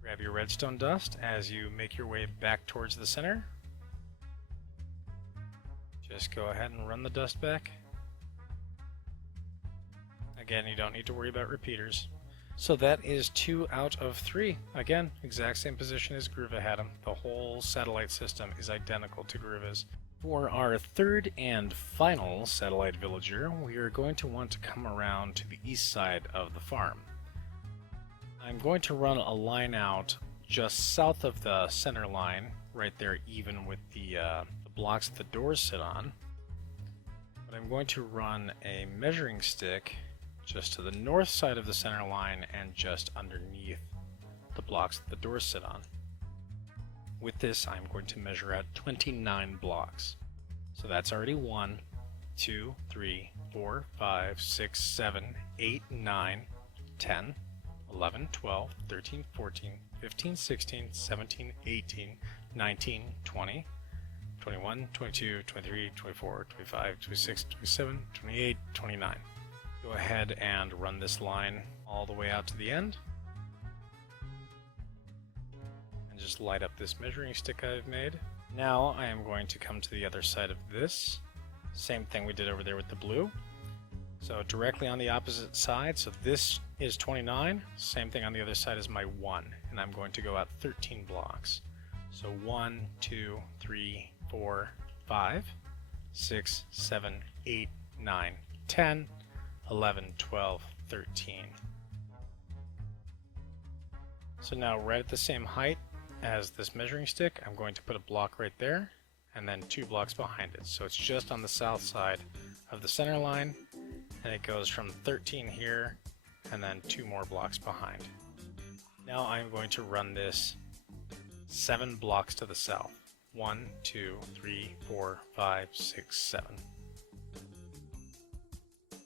Grab your redstone dust as you make your way back towards the center. Just go ahead and run the dust back. Again, you don't need to worry about repeaters. So that is 2 out of 3. Again, exact same position as Gruva had him. The whole satellite system is identical to Gruva's. For our 3rd and final satellite villager, we are going to want to come around to the east side of the farm. I'm going to run a line out just south of the center line, right there, even with the blocks that the doors sit on. But I'm going to run a measuring stick just to the north side of the center line and just underneath the blocks that the doors sit on. With this, I'm going to measure out 29 blocks. So that's already 1, 2, 3, 4, 5, 6, 7, 8, 9, 10, 11, 12, 13, 14, 15, 16, 17, 18, 19, 20, 21, 22, 23, 24, 25, 26, 27, 28, 29. Go ahead and run this line all the way out to the end. And just light up this measuring stick I've made. Now I am going to come to the other side of this. Same thing we did over there with the blue. So directly on the opposite side, so this is 29, same thing on the other side is my 1, and I'm going to go out 13 blocks. So 1, 2, 3, 4, 5, 6, 7, 8, 9, 10, 11, 12, 13. So now right at the same height as this measuring stick, I'm going to put a block right there, and then 2 blocks behind it. So it's just on the south side of the center line, and it goes from 13 here, and then 2 more blocks behind. Now I'm going to run this 7 blocks to the south. 1, 2, 3, 4, 5, 6, 7.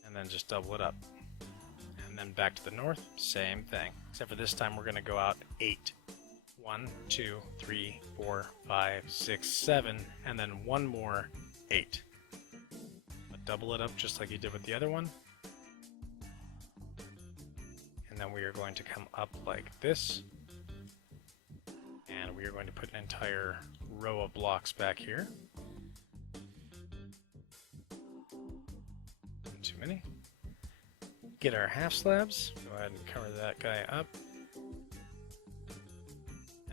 And then just double it up. And then back to the north, same thing. Except for this time we're going to go out 8. 1, 2, 3, 4, 5, 6, 7, and then 1 more 8. But double it up just like you did with the other one. And then we are going to come up like this. And we are going to put an entire row of blocks back here. Too many. Get our half slabs. Go ahead and cover that guy up.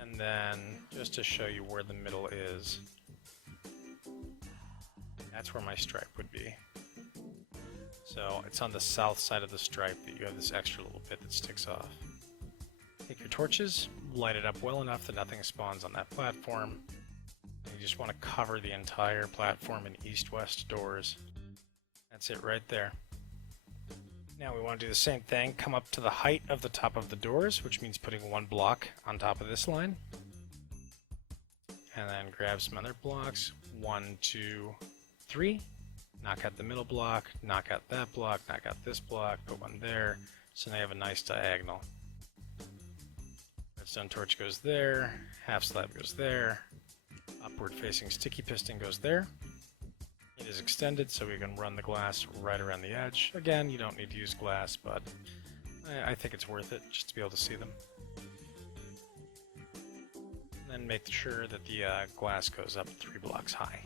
And then, just to show you where the middle is, that's where my stripe would be. So it's on the south side of the stripe that you have this extra little bit that sticks off. Take your torches, light it up well enough that nothing spawns on that platform. And you just want to cover the entire platform in east-west doors. That's it right there. Now we want to do the same thing, come up to the height of the top of the doors, which means putting 1 block on top of this line. And then grab some other blocks, 1, 2, 3. Knock out the middle block, knock out that block, knock out this block, put 1 there. So now you have a nice diagonal. Redstone torch goes there, half slab goes there, upward facing sticky piston goes there. It is extended so we can run the glass right around the edge. Again, you don't need to use glass, but I think it's worth it just to be able to see them. And then make sure that the glass goes up 3 blocks high.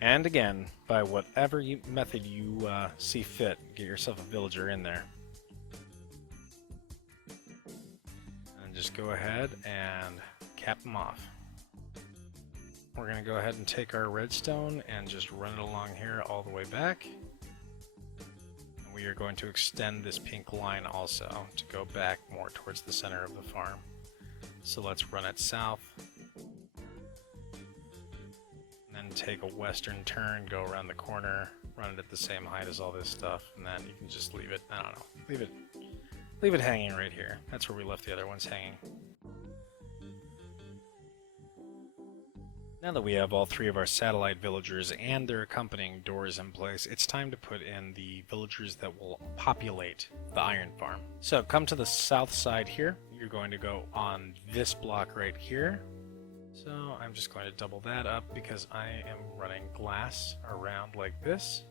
And again, by whatever method you see fit, get yourself a villager in there. And just go ahead and cap them off. We're going to go ahead and take our redstone and just run it along here all the way back. And we are going to extend this pink line also to go back more towards the center of the farm. So let's run it south. And then take a western turn, go around the corner, run it at the same height as all this stuff, and then you can just leave it, I don't know, leave it hanging right here. That's where we left the other ones hanging. Now that we have all 3 of our satellite villagers and their accompanying doors in place, it's time to put in the villagers that will populate the iron farm. So come to the south side here. You're going to go on this block right here. So I'm just going to double that up because I am running glass around like this.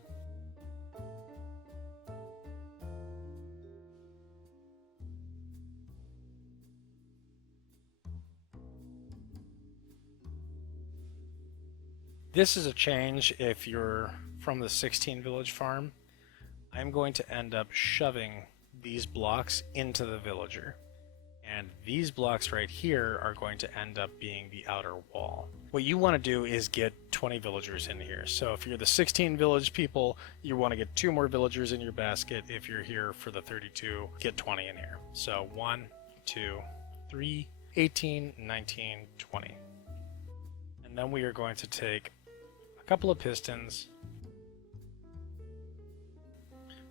This is a change if you're from the 16 village farm. I'm going to end up shoving these blocks into the villager. And these blocks right here are going to end up being the outer wall. What you want to do is get 20 villagers in here. So if you're the 16 village people, you want to get 2 more villagers in your basket. If you're here for the 32, get 20 in here. So 1, 2, 3, 18, 19, 20. And then we are going to take a couple of pistons,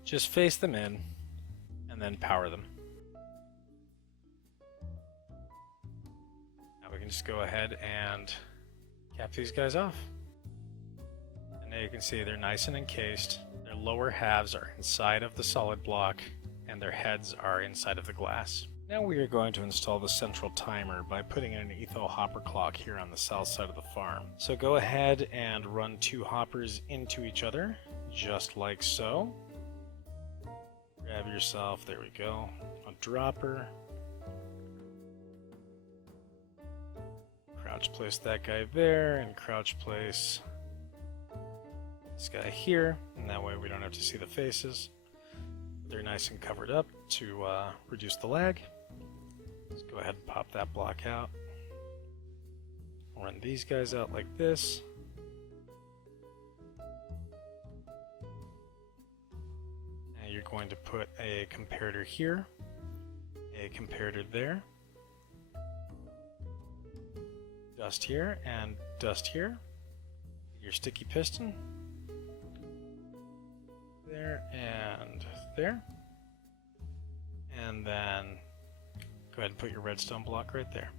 just face them in, and then power them. We can just go ahead and cap these guys off. And now you can see they're nice and encased. Their lower halves are inside of the solid block, and their heads are inside of the glass. Now we are going to install the central timer by putting in an etho hopper clock here on the south side of the farm. So go ahead and run 2 hoppers into each other, just like so. Grab yourself, there we go, a dropper. Crouch place that guy there, and crouch place this guy here, and that way we don't have to see the faces. They're nice and covered up to reduce the lag. Let's go ahead and pop that block out. Run these guys out like this. Now you're going to put a comparator here, a comparator there. Dust here and dust here. Your sticky piston. There and there. And then go ahead and put your redstone block right there.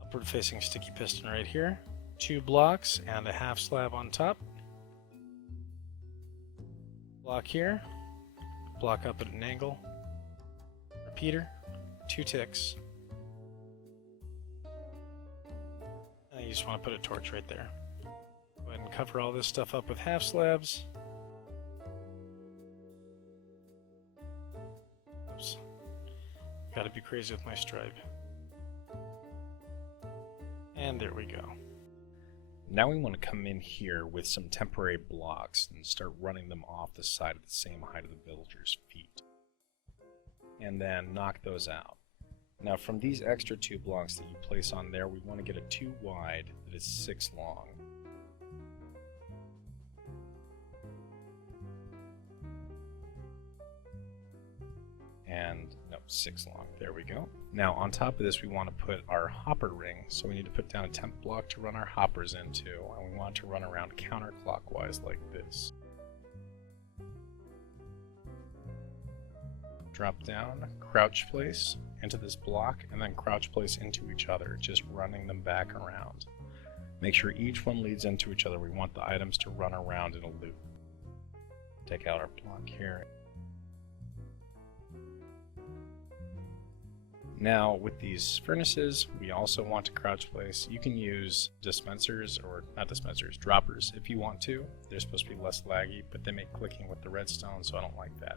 Upward facing sticky piston right here. 2 blocks and a half slab on top. Block here. Block up at an angle. Repeater. 2 ticks. You just want to put a torch right there. Go ahead and cover all this stuff up with half slabs. Oops. Gotta be crazy with my stripe. And there we go. Now we want to come in here with some temporary blocks and start running them off the side at the same height of the villagers' feet. And then knock those out. Now from these extra 2 blocks that you place on there, we want to get a 2 wide that is 6 long. And, no, 6 long. There we go. Now on top of this we want to put our hopper ring, so we need to put down a temp block to run our hoppers into, and we want to run around counterclockwise like this. Drop down, crouch place into this block, and then crouch place into each other, just running them back around. Make sure each one leads into each other. We want the items to run around in a loop. Take out our block here. Now with these furnaces, we also want to crouch place. You can use dispensers, or not dispensers, droppers if you want to. They're supposed to be less laggy, but they make clicking with the redstone, so I don't like that.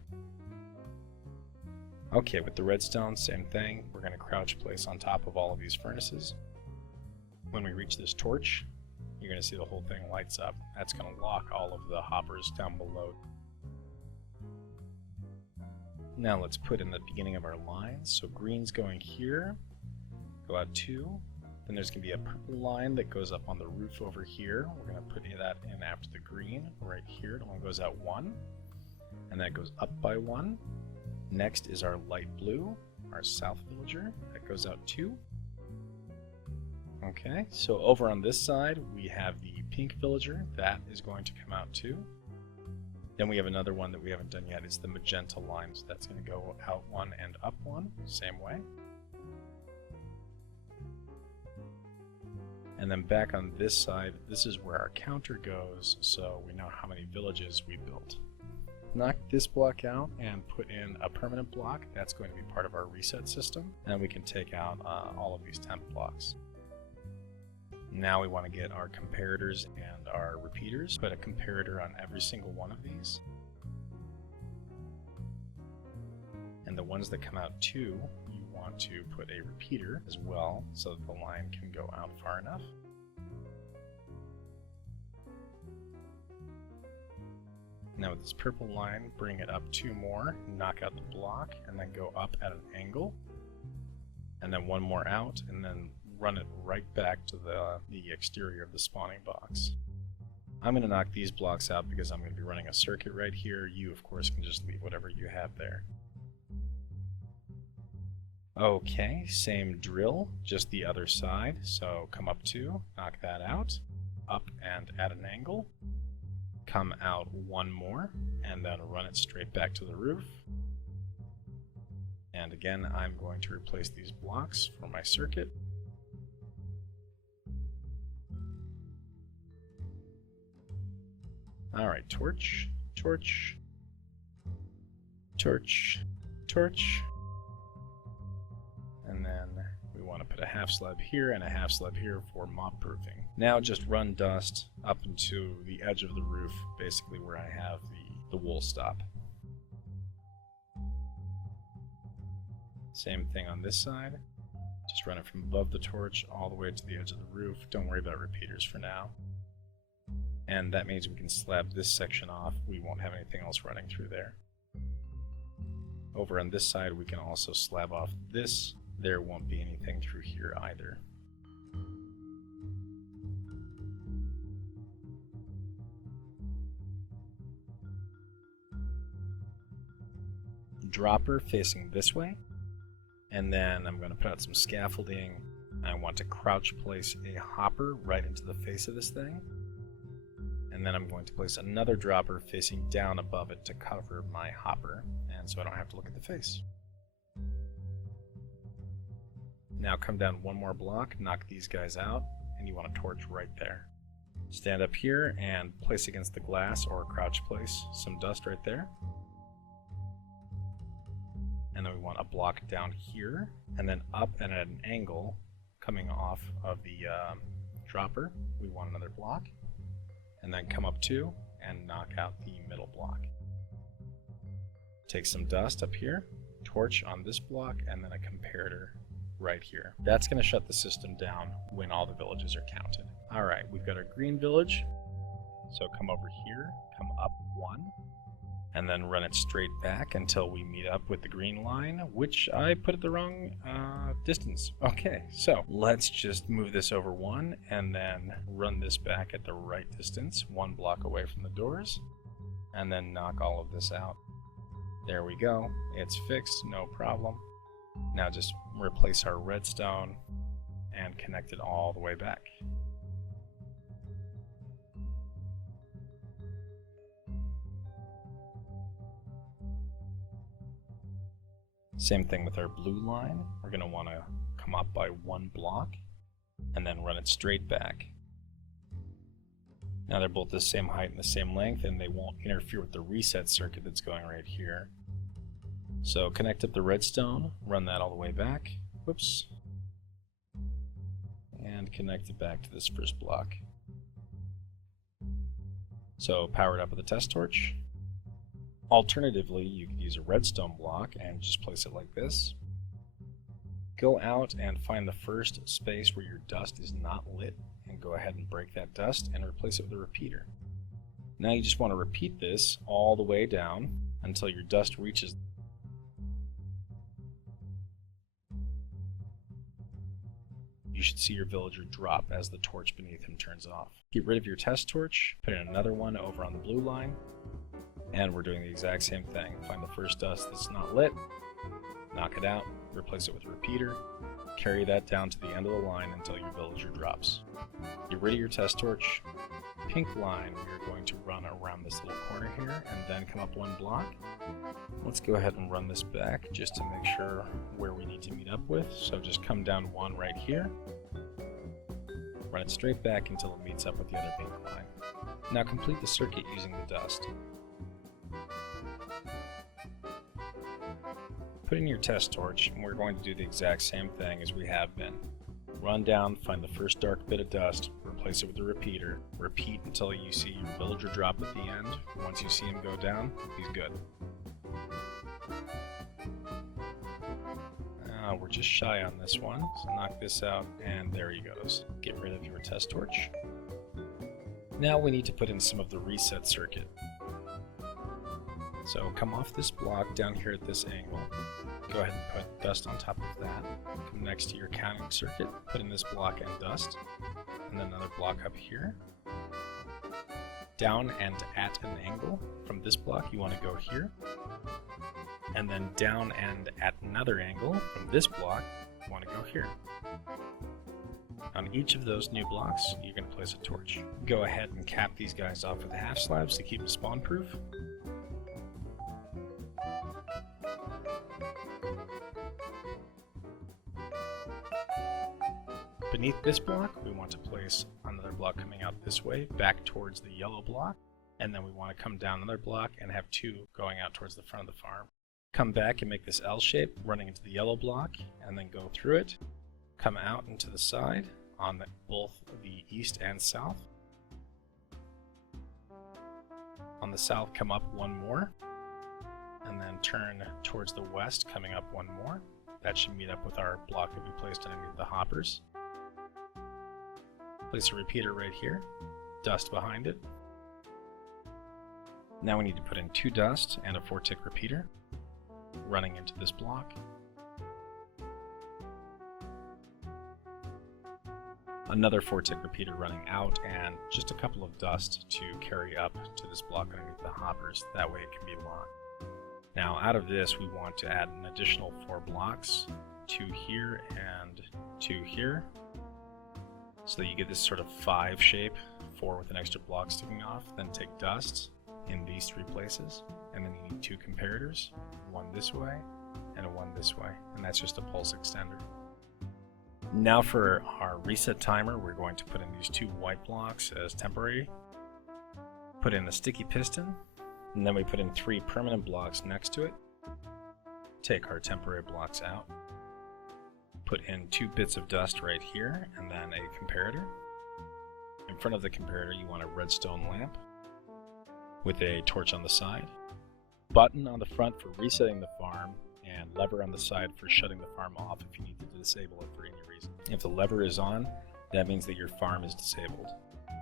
Okay, with the redstone, same thing. We're going to crouch place on top of all of these furnaces. When we reach this torch, you're going to see the whole thing lights up. That's going to lock all of the hoppers down below. Now let's put in the beginning of our lines. So green's going here, go out 2. Then there's going to be a purple line that goes up on the roof over here. We're going to put that in after the green right here. The one goes out 1, and that goes up by 1. Next is our light blue, our south villager, that goes out 2. Okay, so over on this side we have the pink villager, that is going to come out 2. Then we have another one that we haven't done yet, it's the magenta line, so that's going to go out 1 and up 1, same way. And then back on this side, this is where our counter goes, so we know how many villages we built. Knock this block out and put in a permanent block. That's going to be part of our reset system, and we can take out all of these temp blocks. Now we want to get our comparators and our repeaters. Put a comparator on every single one of these. And the ones that come out 2, you want to put a repeater as well so that the line can go out far enough. Now with this purple line, bring it up 2 more, knock out the block, and then go up at an angle. and then one more out, and then run it right back to the exterior of the spawning box. I'm going to knock these blocks out because I'm going to be running a circuit right here. You, of course, can just leave whatever you have there. Okay, same drill, just the other side. So come up 2, knock that out, up and at an angle, come out one more, and then run it straight back to the roof. And again, I'm going to replace these blocks for my circuit. Alright, torch, torch, torch, torch. And then we want to put a half slab here and a half slab here for mob proofing. Now just run dust up into the edge of the roof, basically where I have the wool stop. Same thing on this side. Just run it from above the torch all the way to the edge of the roof. Don't worry about repeaters for now. And that means we can slab this section off. We won't have anything else running through there. Over on this side we can also slab off this. There won't be anything through here either. Dropper facing this way. And then I'm going to put out some scaffolding. I want to crouch place a hopper right into the face of this thing. And then I'm going to place another dropper facing down above it to cover my hopper, and so I don't have to look at the face. Now come down one more block, knock these guys out, and you want a torch right there. Stand up here and place against the glass or crouch place some dust right there. And then we want a block down here, and then up and at an angle coming off of the dropper, we want another block. And then come up 2 and knock out the middle block. Take some dust up here, torch on this block, and then a comparator right here. That's going to shut the system down when all the villages are counted. Alright, we've got our green village. So come over here, come up 1, and then run it straight back until we meet up with the green line, which I put at the wrong distance. Okay, so let's just move this over 1 and then run this back at the right distance, 1 block away from the doors, and then knock all of this out. There we go. It's fixed, no problem. Now just replace our redstone and connect it all the way back. Same thing with our blue line. We're going to want to come up by 1 block and then run it straight back. Now they're both the same height and the same length, and they won't interfere with the reset circuit that's going right here. So connect up the redstone, run that all the way back. Whoops. And connect it back to this first block. So power it up with a test torch. Alternatively, you could use a redstone block and just place it like this. Go out and find the first space where your dust is not lit, and go ahead and break that dust and replace it with a repeater. Now you just want to repeat this all the way down until your dust reaches. You should see your villager drop as the torch beneath him turns off. Get rid of your test torch, put in another one over on the blue line, and we're doing the exact same thing. Find the first dust that's not lit, knock it out, replace it with a repeater, carry that down to the end of the line until your villager drops. Get rid of your test torch. Pink line, we're going to run around this little corner here and then come up 1 block. Let's go ahead and run this back just to make sure where we need to meet up with. So just come down 1 right here, run it straight back until it meets up with the other pink line. Now complete the circuit using the dust. Put in your test torch, and we're going to do the exact same thing as we have been. Run down, find the first dark bit of dust, replace it with a repeater, repeat until you see your villager drop at the end. Once you see him go down, he's good. We're just shy on this one, so knock this out, and there he goes. Get rid of your test torch. Now we need to put in some of the reset circuit. So come off this block down here at this angle. Go ahead and put dust on top of that. Come next to your counting circuit, put in this block and dust, and then another block up here. Down and at an angle from this block, you want to go here. And then down and at another angle from this block, you want to go here. On each of those new blocks, you're going to place a torch. Go ahead and cap these guys off with half slabs to keep them spawn proof. Beneath this block, we want to place another block coming out this way, back towards the yellow block, and then we want to come down another block and have two going out towards the front of the farm. Come back and make this L shape, running into the yellow block, and then go through it, come out into the side on both the east and south. On the south, come up one more, and then turn towards the west, coming up one more. That should meet up with our block that we placed underneath the hoppers. Place a repeater right here, dust behind it. Now we need to put in 2 dust and a 4-tick repeater, running into this block. Another 4-tick repeater running out, and just a couple of dust to carry up to this block underneath the hoppers. That way it can be locked. Now out of this we want to add an additional 4 blocks, 2 here and 2 here. So that you get this sort of 5 shape, 4 with an extra block sticking off. Then take dust in these 3 places, and then you need 2 comparators, one this way and one this way, and that's just a pulse extender. Now for our reset timer, we're going to put in these 2 white blocks as temporary, put in a sticky piston, and then we put in 3 permanent blocks next to it. Take our temporary blocks out. Put in 2 bits of dust right here, and then a comparator. In front of the comparator, you want a redstone lamp with a torch on the side. Button on the front for resetting the farm, and lever on the side for shutting the farm off if you need to disable it for any reason. If the lever is on, that means that your farm is disabled.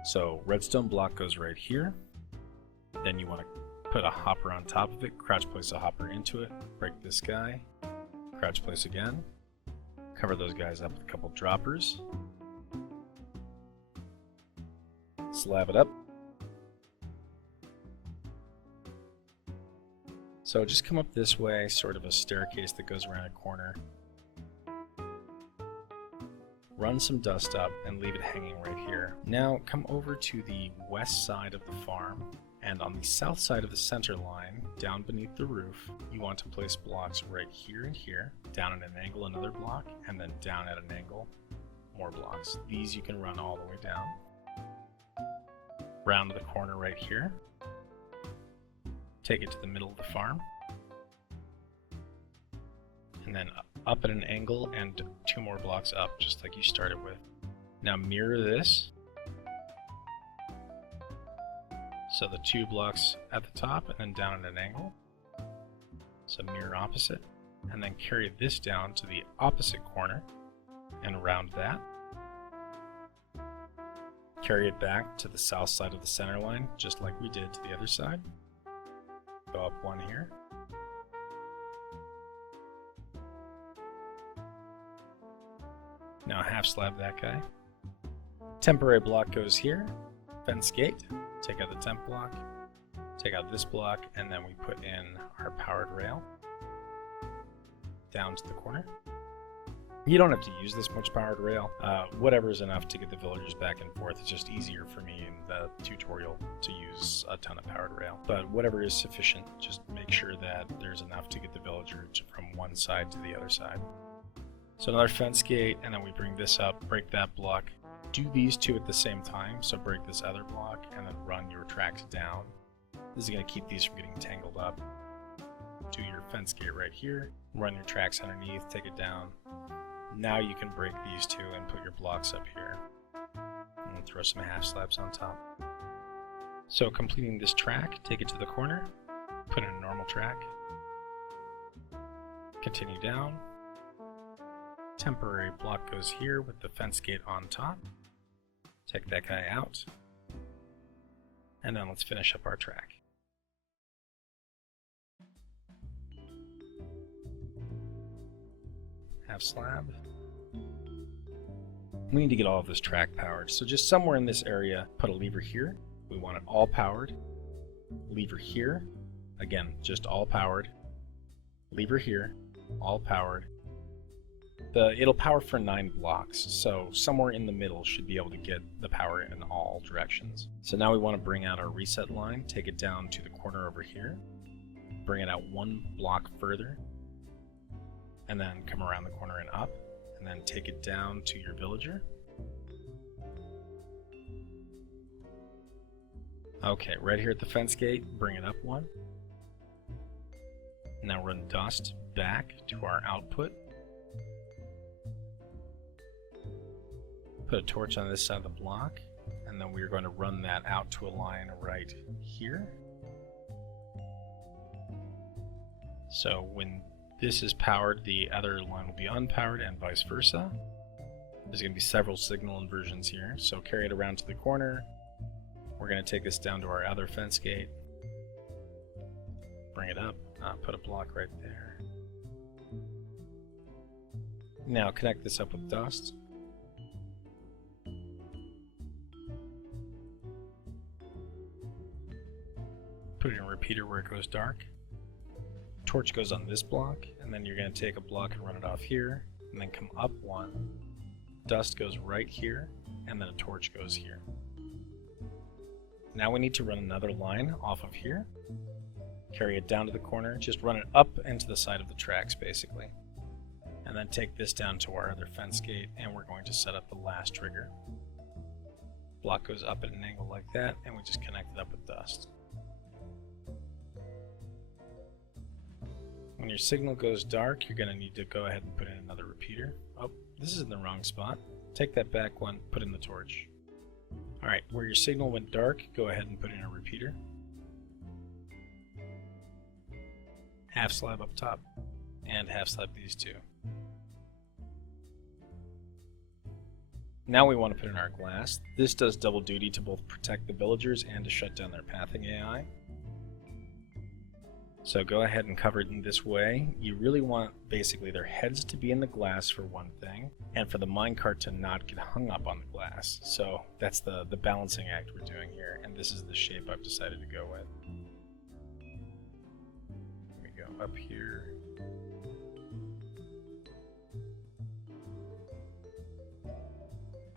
So redstone block goes right here. Then you want to put a hopper on top of it, crouch place a hopper into it, break this guy, crouch place again. Cover those guys up with a couple droppers. Slab it up. So just come up this way, sort of a staircase that goes around a corner. Run some dust up and leave it hanging right here. Now come over to the west side of the farm, and on the south side of the center line, down beneath the roof, you want to place blocks right here and here, down at an angle another block, and then down at an angle more blocks. These you can run all the way down. Round the corner right here. Take it to the middle of the farm. And then up at an angle and 2 more blocks up, just like you started with. Now mirror this. So the 2 blocks at the top and then down at an angle. So mirror opposite. And then carry this down to the opposite corner and round that. Carry it back to the south side of the center line, just like we did to the other side. Go up 1 here. Now half slab that guy. Temporary block goes here. Fence gate. Take out the temp block. Take out this block, and then we put in our powered rail down to the corner. You don't have to use this much powered rail. Whatever is enough to get the villagers back and forth. It's just easier for me in the tutorial to use a ton of powered rail. But whatever is sufficient, just make sure that there's enough to get the villagers from one side to the other side. So another fence gate, and then we bring this up, break that block. Do these 2 at the same time, so break this other block and then run your tracks down. This is going to keep these from getting tangled up. Do your fence gate right here, run your tracks underneath, take it down. Now you can break these 2 and put your blocks up here. And throw some half slabs on top. So completing this track, take it to the corner, put in a normal track. Continue down. Temporary block goes here with the fence gate on top. Take that guy out. And then let's finish up our track. half slab. We need to get all of this track powered, so just somewhere in this area, put a lever here. We want it all powered. Lever here, again, just all powered. Lever here, all powered. It'll power for 9 blocks, so somewhere in the middle should be able to get the power in all directions. So now we want to bring out our reset line, take it down to the corner over here, bring it out 1 block further, and then come around the corner and up, and then take it down to your villager. Okay, right here at the fence gate, bring it up 1. Now run dust back to our output. Put a torch on this side of the block, and then we're going to run that out to a line right here. So when this is powered, the other line will be unpowered and vice versa. There's going to be several signal inversions here, so carry it around to the corner. We're going to take this down to our other fence gate. Bring it up, put a block right there. Now connect this up with dust. Put it in a repeater where it goes dark. Torch goes on this block, and then you're going to take a block and run it off here, and then come up 1. Dust goes right here, and then a torch goes here. Now we need to run another line off of here. Carry it down to the corner, just run it up into the side of the tracks basically. And then take this down to our other fence gate, and we're going to set up the last trigger. Block goes up at an angle like that, and we just connect it up with dust. When your signal goes dark, you're going to need to go ahead and put in another repeater. Oh, this is in the wrong spot. Take that back 1, put in the torch. Alright, where your signal went dark, go ahead and put in a repeater. Half slab up top, and half slab these 2. Now we want to put in our glass. This does double duty to both protect the villagers and to shut down their pathing AI. So go ahead and cover it in this way. You really want basically their heads to be in the glass for one thing, and for the minecart to not get hung up on the glass. So that's the balancing act we're doing here, and this is the shape I've decided to go with. We go up here.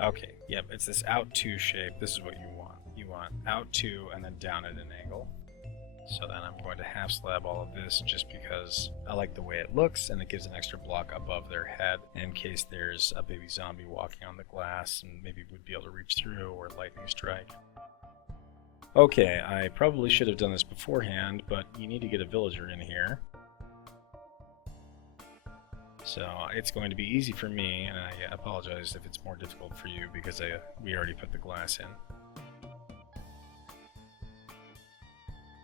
Okay, yep, it's this out 2 shape. This is what you want. You want out 2 and then down at an angle. So then I'm going to half slab all of this just because I like the way it looks, and it gives an extra block above their head in case there's a baby zombie walking on the glass and maybe would be able to reach through or lightning strike. Okay, I probably should have done this beforehand, but you need to get a villager in here. So it's going to be easy for me, and I apologize if it's more difficult for you because we already put the glass in.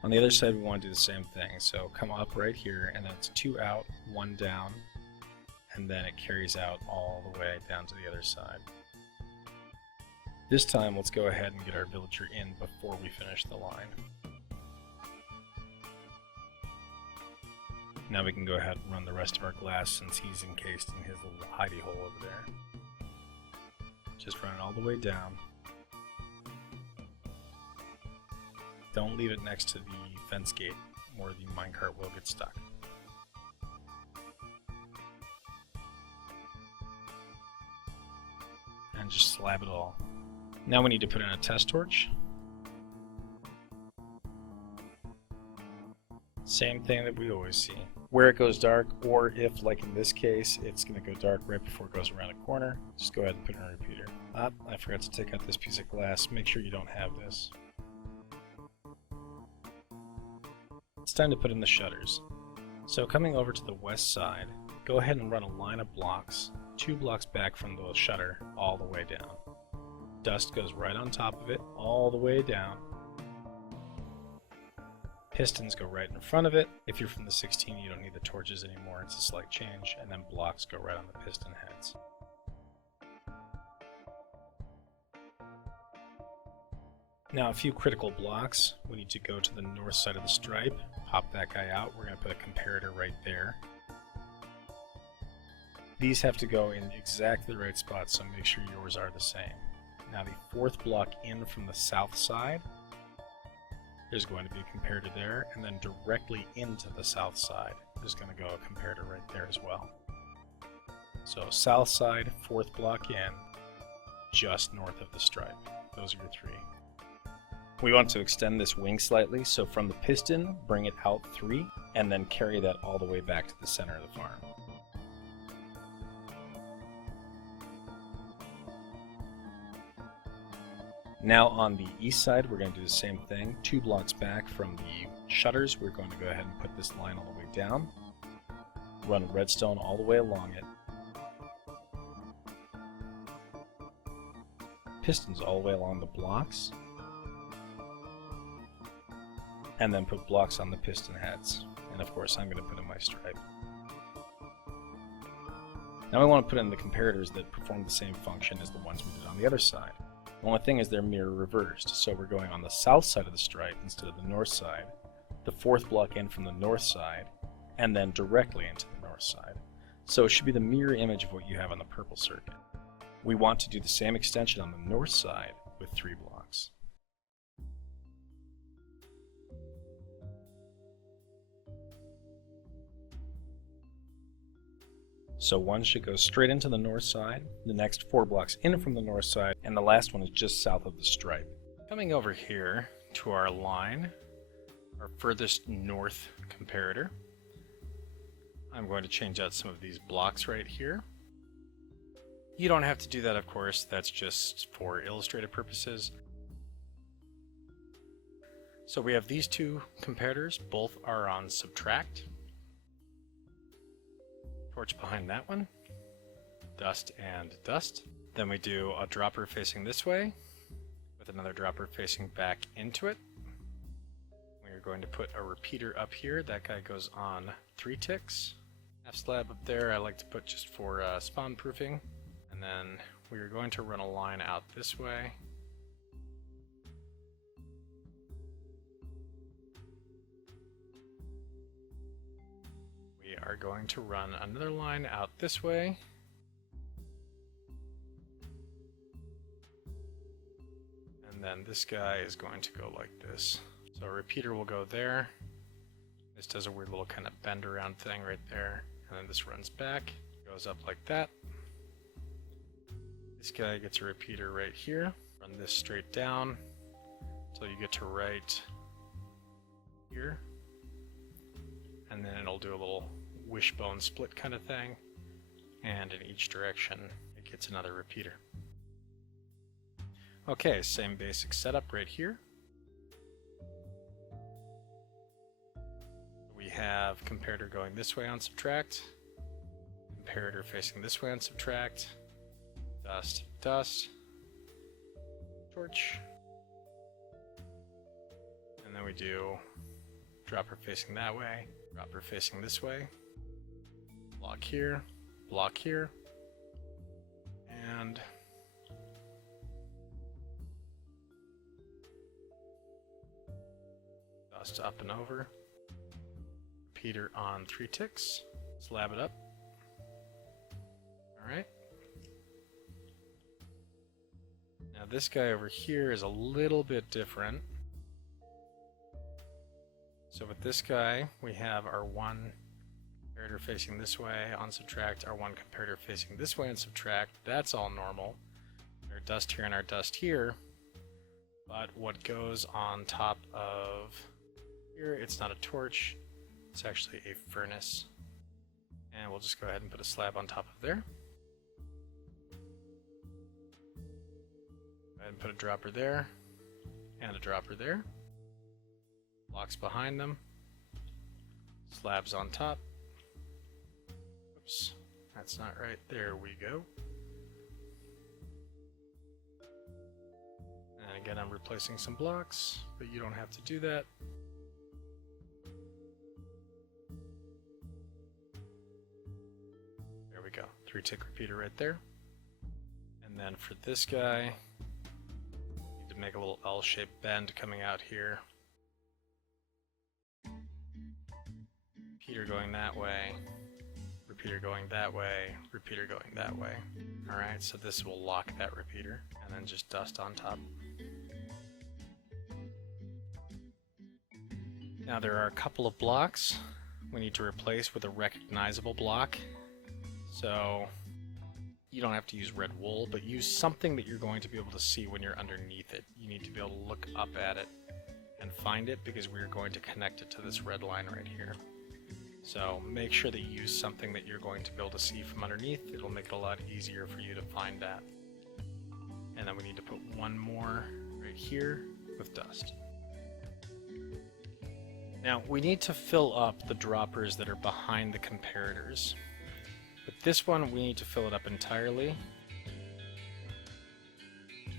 On the other side, we want to do the same thing. So come up right here, and then it's 2 out, 1 down, and then it carries out all the way down to the other side. This time, let's go ahead and get our villager in before we finish the line. Now we can go ahead and run the rest of our glass since he's encased in his little hidey hole over there. Just run it all the way down. Don't leave it next to the fence gate, or the minecart will get stuck. And just slab it all. Now we need to put in a test torch. Same thing that we always see. Where it goes dark, or if, like in this case, it's going to go dark right before it goes around a corner, just go ahead and put in a repeater. I forgot to take out this piece of glass. Make sure you don't have this. It's time to put in the shutters. So coming over to the west side, go ahead and run a line of blocks, 2 blocks back from the shutter, all the way down. Dust goes right on top of it, all the way down. Pistons go right in front of it. If you're from the 16, you don't need the torches anymore, it's a slight change, and then blocks go right on the piston heads. Now a few critical blocks. We need to go to the north side of the stripe, pop that guy out. We're going to put a comparator right there. These have to go in exactly the right spot, so make sure yours are the same. Now the fourth block in from the south side, there's going to be a comparator there, and then directly into the south side, there's going to go a comparator right there as well. So south side, fourth block in, just north of the stripe. Those are your three. We want to extend this wing slightly, so from the piston, bring it out 3, and then carry that all the way back to the center of the farm. Now on the east side, we're going to do the same thing. 2 blocks back from the shutters, we're going to go ahead and put this line all the way down. Run redstone all the way along it. Pistons all the way along the blocks. And then put blocks on the piston heads. And of course, I'm going to put in my stripe. Now I want to put in the comparators that perform the same function as the ones we did on the other side. The only thing is they're mirror reversed, so we're going on the south side of the stripe instead of the north side, the fourth block in from the north side, and then directly into the north side. So it should be the mirror image of what you have on the purple circuit. We want to do the same extension on the north side with 3 blocks. So one should go straight into the north side, the next 4 blocks in from the north side, and the last one is just south of the stripe. Coming over here to our line, our furthest north comparator, I'm going to change out some of these blocks right here. You don't have to do that, of course, that's just for illustrative purposes. So we have these 2 comparators, both are on subtract. Torch behind that one, dust and dust. Then we do a dropper facing this way with another dropper facing back into it. We are going to put a repeater up here. That guy goes on 3 ticks. Half slab up there I like to put just for spawn proofing. And then we are going to run a line out this way. We are going to run another line out this way. And then this guy is going to go like this. So a repeater will go there. This does a weird little kind of bend around thing right there. And then this runs back, goes up like that. This guy gets a repeater right here. Run this straight down until you get to right here. And then it'll do a little wishbone split kind of thing, and in each direction it gets another repeater. Okay, same basic setup right here. We have comparator going this way on subtract, comparator facing this way on subtract, dust, dust, torch, and then we do dropper facing that way, dropper facing this way, block here, and dust up and over, repeater on 3 ticks, slab it up. Alright. Now this guy over here is a little bit different. So with this guy, we have our 1 comparator facing this way on subtract, our 1 comparator facing this way on subtract. That's all normal. Our dust here and our dust here. But what goes on top of here, it's not a torch, it's actually a furnace. And we'll just go ahead and put a slab on top of there. Go ahead and put a dropper there, and a dropper there. Blocks behind them, slabs on top. Oops, that's not right. There we go. And again, I'm replacing some blocks, but you don't have to do that. There we go. 3-tick repeater right there. And then for this guy, need to make a little L-shaped bend coming out here. Repeater going that way, repeater going that way, repeater going that way. Alright, so this will lock that repeater, and then just dust on top. Now there are a couple of blocks we need to replace with a recognizable block. So you don't have to use red wool, but use something that you're going to be able to see when you're underneath it. You need to be able to look up at it and find it, because we're going to connect it to this red line right here. So make sure that you use something that you're going to be able to see from underneath. It'll make it a lot easier for you to find that. And then we need to put one more right here with dust. Now we need to fill up the droppers that are behind the comparators. With this one, we need to fill it up entirely.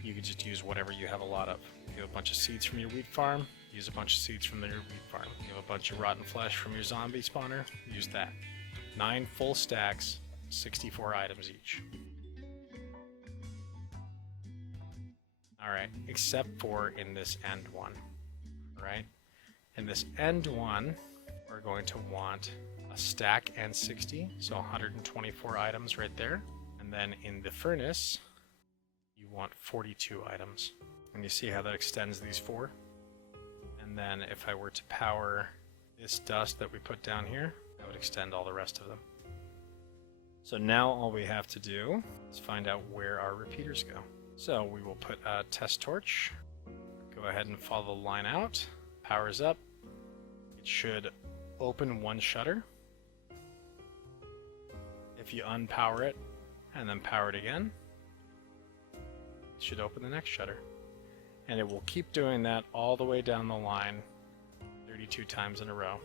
You could just use whatever you have a lot of. You have a bunch of seeds from your wheat farm, use a bunch of seeds from your wheat farm. You have a bunch of rotten flesh from your zombie spawner, use that. 9 full stacks, 64 items each. Alright, except for in this end one. Alright? In this end one, we're going to want a stack and 60, so 124 items right there. And then in the furnace, you want 42 items. And you see how that extends these 4? And then if I were to power this dust that we put down here, that would extend all the rest of them. So now all we have to do is find out where our repeaters go. So we will put a test torch, go ahead and follow the line out, powers up. It should open one shutter. If you unpower it and then power it again, it should open the next shutter. And it will keep doing that all the way down the line 32 times in a row.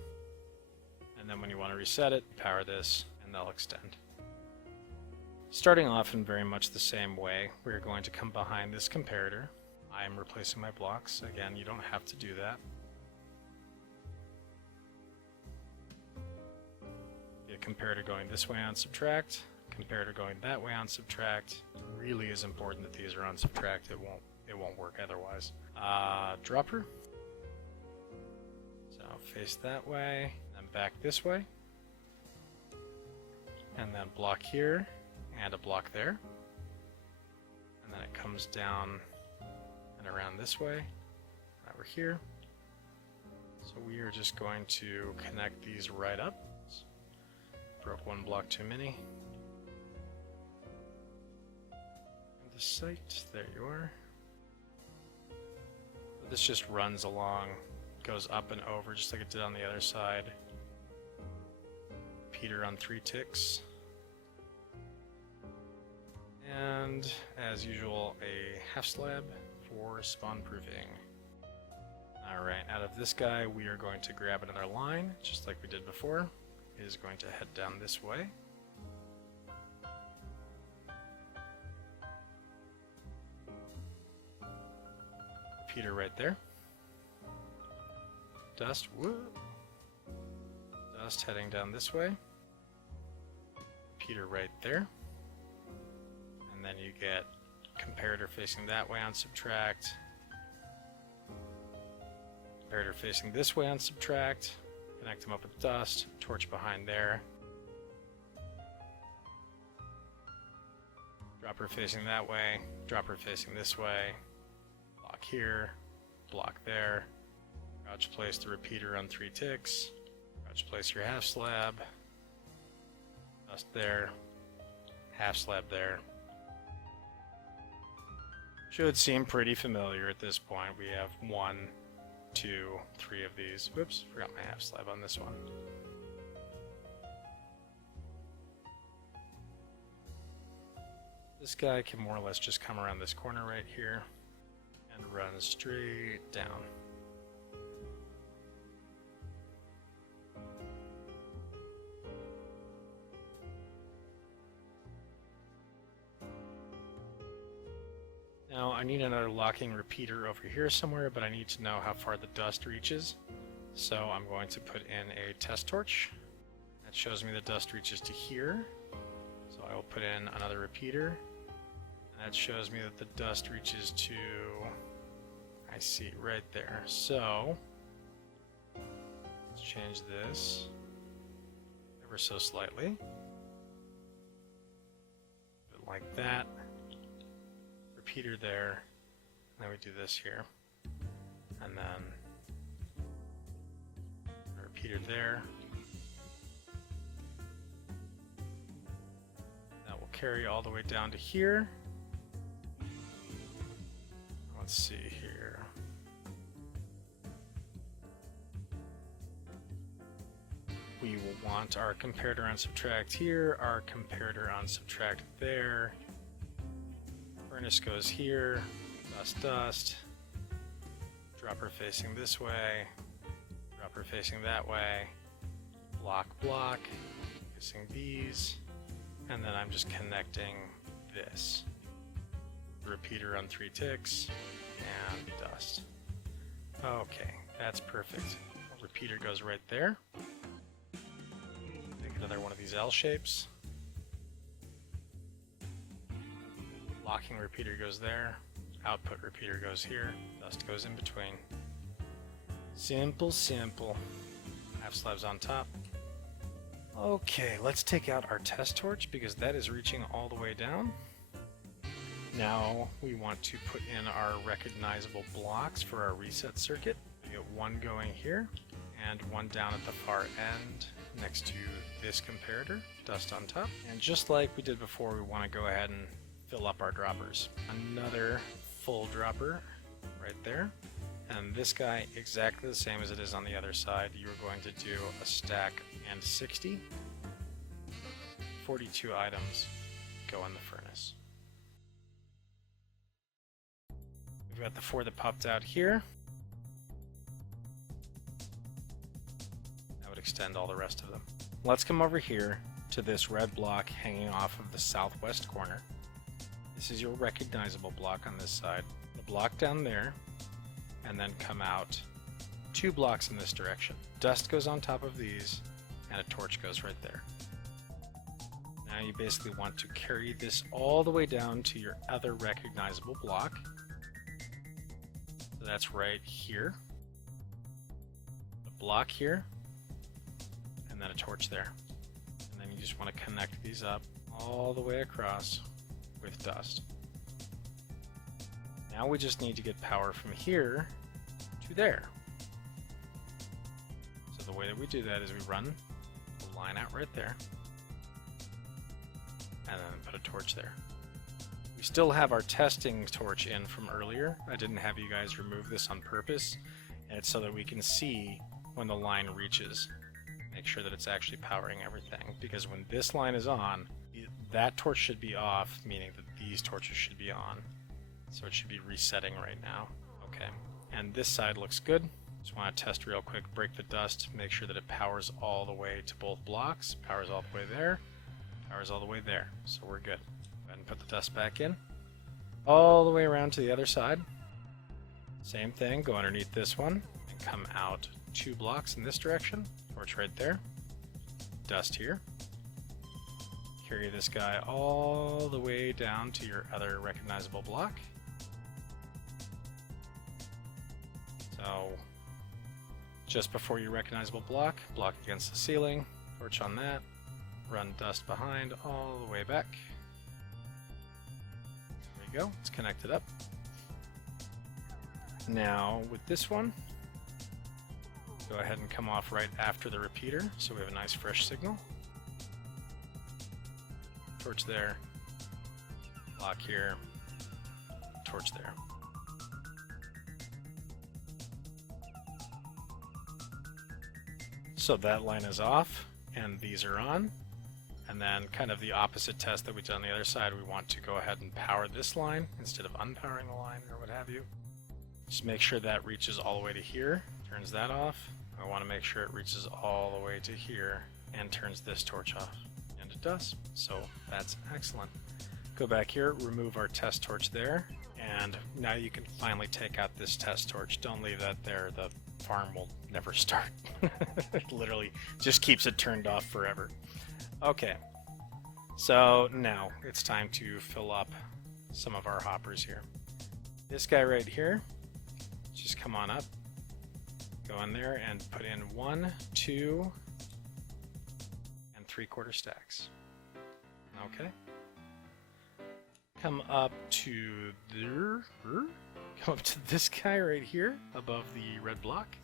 And then when you want to reset it, power this and they'll extend. Starting off in very much the same way, we're going to come behind this comparator. I am replacing my blocks. Again, you don't have to do that. The comparator going this way on subtract, comparator going that way on subtract. It really is important that these are on subtract. It won't work otherwise. Dropper. So face that way, then back this way. And then block here, and a block there. And then it comes down and around this way, over here. So we are just going to connect these right up. Broke one block too many. And the site, there you are. This just runs along, goes up and over just like it did on the other side. Repeater on 3 ticks. And as usual, a half slab for spawn proofing. Alright, out of this guy we are going to grab another line, just like we did before. It is going to head down this way. Repeater right there. Dust, woo! Dust heading down this way. Repeater right there. And then you get comparator facing that way on subtract. Comparator facing this way on subtract. Connect them up with dust, torch behind there. Dropper facing that way, dropper facing this way. Block here, block there. Crouch place the repeater on 3 ticks. Crouch place your half slab. Dust there, half slab there. Should seem pretty familiar at this point. We have 1, 2, 3 of these. Whoops, forgot my half slab on this one. This guy can more or less just come around this corner right here and run straight down. Now I need another locking repeater over here somewhere, but I need to know how far the dust reaches. So I'm going to put in a test torch. That shows me the dust reaches to here. So I will put in another repeater. And that shows me that the dust reaches to, I see it right there. So let's change this ever so slightly. like that. Repeater there. Then we do this here. And then a repeater there. That will carry all the way down to here. Let's see here. We will want our comparator on subtract here, our comparator on subtract there. Furnace goes here, dust, dust. Dropper facing this way, dropper facing that way, block, block, using these, and then I'm just connecting this. Repeater on 3 ticks, and dust. Okay, that's perfect. Repeater goes right there. Make another one of these L shapes. Locking repeater goes there. Output repeater goes here. Dust goes in between. Simple, simple. Half slabs on top. Okay, let's take out our test torch because that is reaching all the way down. Now we want to put in our recognizable blocks for our reset circuit. We get one going here and one down at the far end next to this comparator, dust on top. And just like we did before, we want to go ahead and fill up our droppers. Another full dropper right there. And this guy, exactly the same as it is on the other side. You're going to do a stack and 60. 42 items go in the furnace. We've got the 4 that popped out here. That would extend all the rest of them. Let's come over here to this red block hanging off of the southwest corner. This is your recognizable block on this side. The block down there, and then come out 2 blocks in this direction. Dust goes on top of these, and a torch goes right there. Now you basically want to carry this all the way down to your other recognizable block. So that's right here. A block here, and then a torch there. And then you just want to connect these up all the way across with dust. Now we just need to get power from here to there. So the way that we do that is we run the line out right there, and then put a torch there. We still have our testing torch in from earlier. I didn't have you guys remove this on purpose, and it's so that we can see when the line reaches. Make sure that it's actually powering everything, because when this line is on, that torch should be off, meaning that these torches should be on. So it should be resetting right now. Okay, and this side looks good. Just want to test real quick, break the dust, make sure that it powers all the way to both blocks, powers all the way there, powers all the way there. So we're good. Go ahead and put the dust back in. All the way around to the other side. Same thing, go underneath this one and come out 2 blocks in this direction. Torch right there. Dust here. Carry this guy all the way down to your other recognizable block. So just before your recognizable block, block against the ceiling, torch on that, run dust behind all the way back. There we go, it's connected up. Now with this one, go ahead and come off right after the repeater so we have a nice fresh signal. Torch there, block here, torch there. So that line is off, and these are on. And then kind of the opposite test that we did on the other side, we want to go ahead and power this line instead of unpowering the line or what have you. Just make sure that reaches all the way to here, turns that off. I want to make sure it reaches all the way to here and turns this torch off. And it does, so that's excellent. Go back here, remove our test torch there, and now you can finally take out this test torch. Don't leave that there, the farm will never start. It literally just keeps it turned off forever. Okay, so now it's time to fill up some of our hoppers here. This guy right here, just come on up, go in there and put in 1, 2, and 3/4 stacks. Okay. come up to there. Come up to this guy right here above the red block.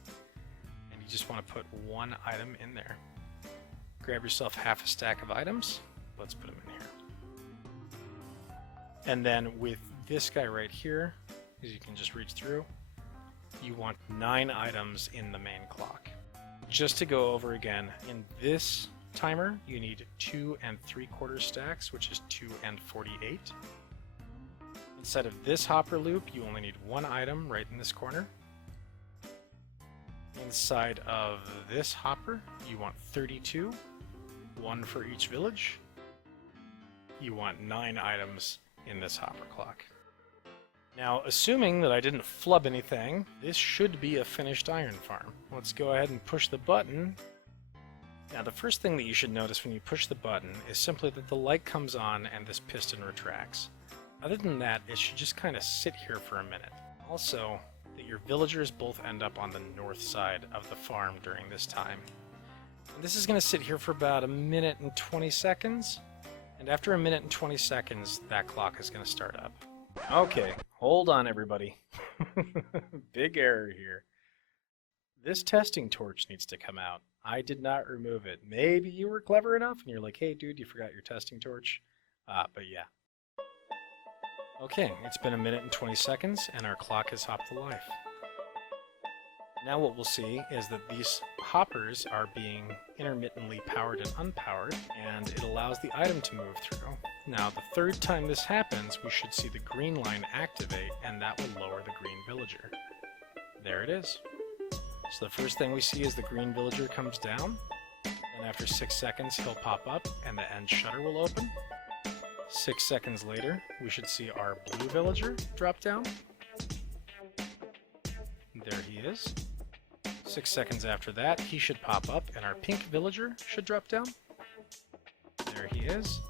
And you just want to put one item in there. Grab yourself half a stack of items. Let's put them in here. And then with this guy right here, as you can just reach through, you want 9 items in the main clock. Just to go over again, in this timer, you need 2 3/4 stacks, which is 2 and 48. Inside of this hopper loop, you only need 1 item right in this corner. Inside of this hopper, you want 32, 1 for each village. You want 9 items in this hopper clock. Now, assuming that I didn't flub anything, this should be a finished iron farm. Let's go ahead and push the button. Now, the first thing that you should notice when you push the button is simply that the light comes on and this piston retracts. Other than that, it should just kind of sit here for a minute. Also, that your villagers both end up on the north side of the farm during this time. And this is going to sit here for about 1 minute and 20 seconds. And after 1 minute and 20 seconds, that clock is going to start up. Okay, hold on everybody. Big error here. This testing torch needs to come out. I did not remove it. Maybe you were clever enough and you're like, hey dude, you forgot your testing torch. But yeah. Okay, it's been 1 minute and 20 seconds and our clock has hopped to life. Now what we'll see is that these hoppers are being intermittently powered and unpowered, and it allows the item to move through. Now the third time this happens, we should see the green line activate, and that will lower the green villager. There it is. So the first thing we see is the green villager comes down, and after 6 seconds he'll pop up and the end shutter will open. 6 seconds later, we should see our blue villager drop down. There he is. 6 seconds after that, he should pop up and our pink villager should drop down. There he is.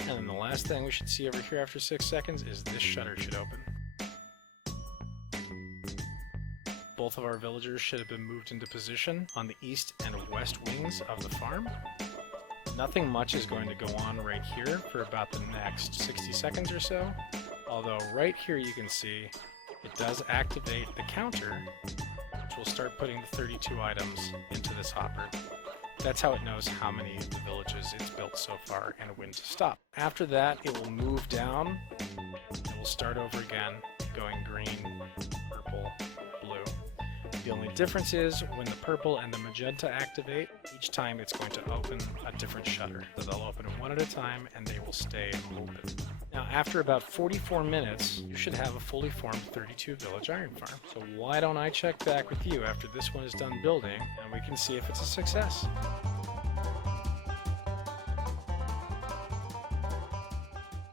And then the last thing we should see over here after 6 seconds is this shutter should open. Both of our villagers should have been moved into position on the east and west wings of the farm. Nothing much is going to go on right here for about the next 60 seconds or so. Although right here you can see it does activate the counter, which will start putting the 32 items into this hopper. That's how it knows how many of the villages it's built so far and when to stop. After that, it will move down. It will start over again, going green, purple, blue. The only difference is when the purple and the magenta activate, each time it's going to open a different shutter. So they'll open one at a time and they will stay open. Now after about 44 minutes, you should have a fully formed 32 village iron farm. So why don't I check back with you after this one is done building and we can see if it's a success.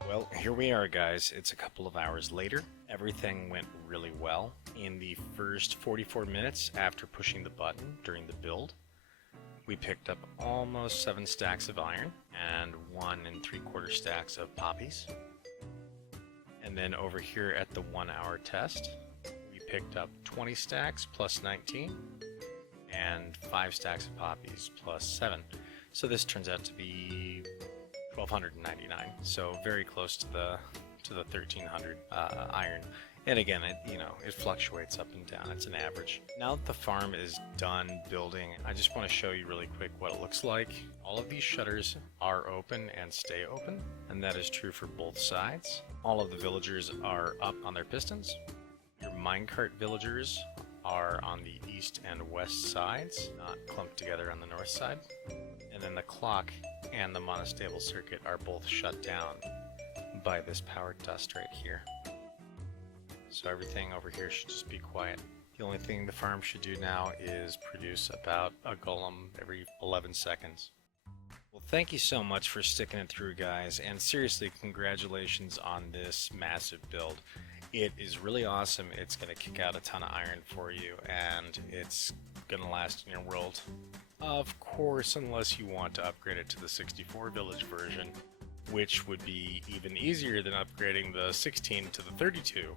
Well, here we are guys. It's a couple of hours later. Everything went really well. In the first 44 minutes after pushing the button during the build, we picked up almost 7 stacks of iron and 1 3/4 stacks of poppies. And then over here at the 1 hour test, we picked up 20 stacks plus 19 and 5 stacks of poppies plus 7. So this turns out to be 1,299. So very close to the 1,300 iron. And again, it fluctuates up and down. It's an average. Now that the farm is done building, I just want to show you really quick what it looks like. All of these shutters are open and stay open, and that is true for both sides. All of the villagers are up on their pistons. Your minecart villagers are on the east and west sides, not clumped together on the north side. And then the clock and the monostable circuit are both shut down by this powered dust right here. So everything over here should just be quiet. The only thing the farm should do now is produce about a golem every 11 seconds. Well, thank you so much for sticking it through, guys, and seriously, congratulations on this massive build. It is really awesome. It's going to kick out a ton of iron for you, and it's going to last in your world. Of course, unless you want to upgrade it to the 64 village version, which would be even easier than upgrading the 16 to the 32.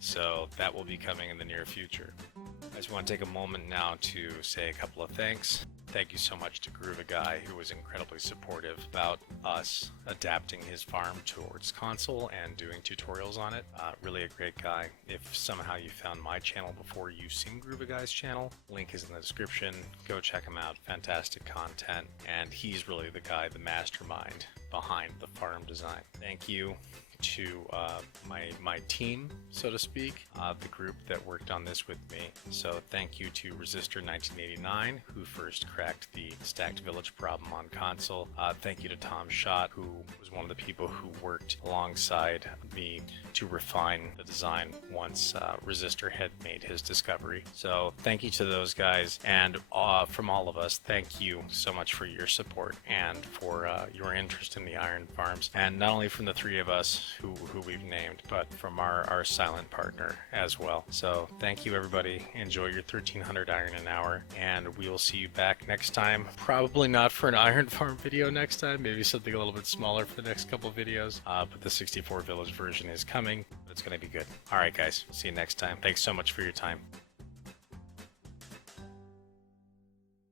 So that will be coming in the near future. I just want to take a moment now to say a couple of thanks. thank you so much to Gruva Guy, who was incredibly supportive about us adapting his farm towards console and doing tutorials on it. Really a great guy. If somehow you found my channel before you've seen Gruva Guy's channel, link is in the description. Go check him out. Fantastic content. And he's really the guy, the mastermind behind the farm design. Thank you to my team, so to speak, the group that worked on this with me. So thank you to Resistor1989, who first cracked the stacked village problem on console. Thank you to Tom Schott, who was one of the people who worked alongside me to refine the design once Resistor had made his discovery. So thank you to those guys, and from all of us, thank you so much for your support and for your interest in the iron farms, and not only from the three of us who we've named, but from our silent partner as well. So thank you, everybody. Enjoy your 1300 iron an hour, and we will see you back next time. Probably not for an iron farm video next time, maybe something a little bit smaller for the next couple videos, but the 64 village version is coming. It's going to be good. All right, guys, see you next time. Thanks so much for your time.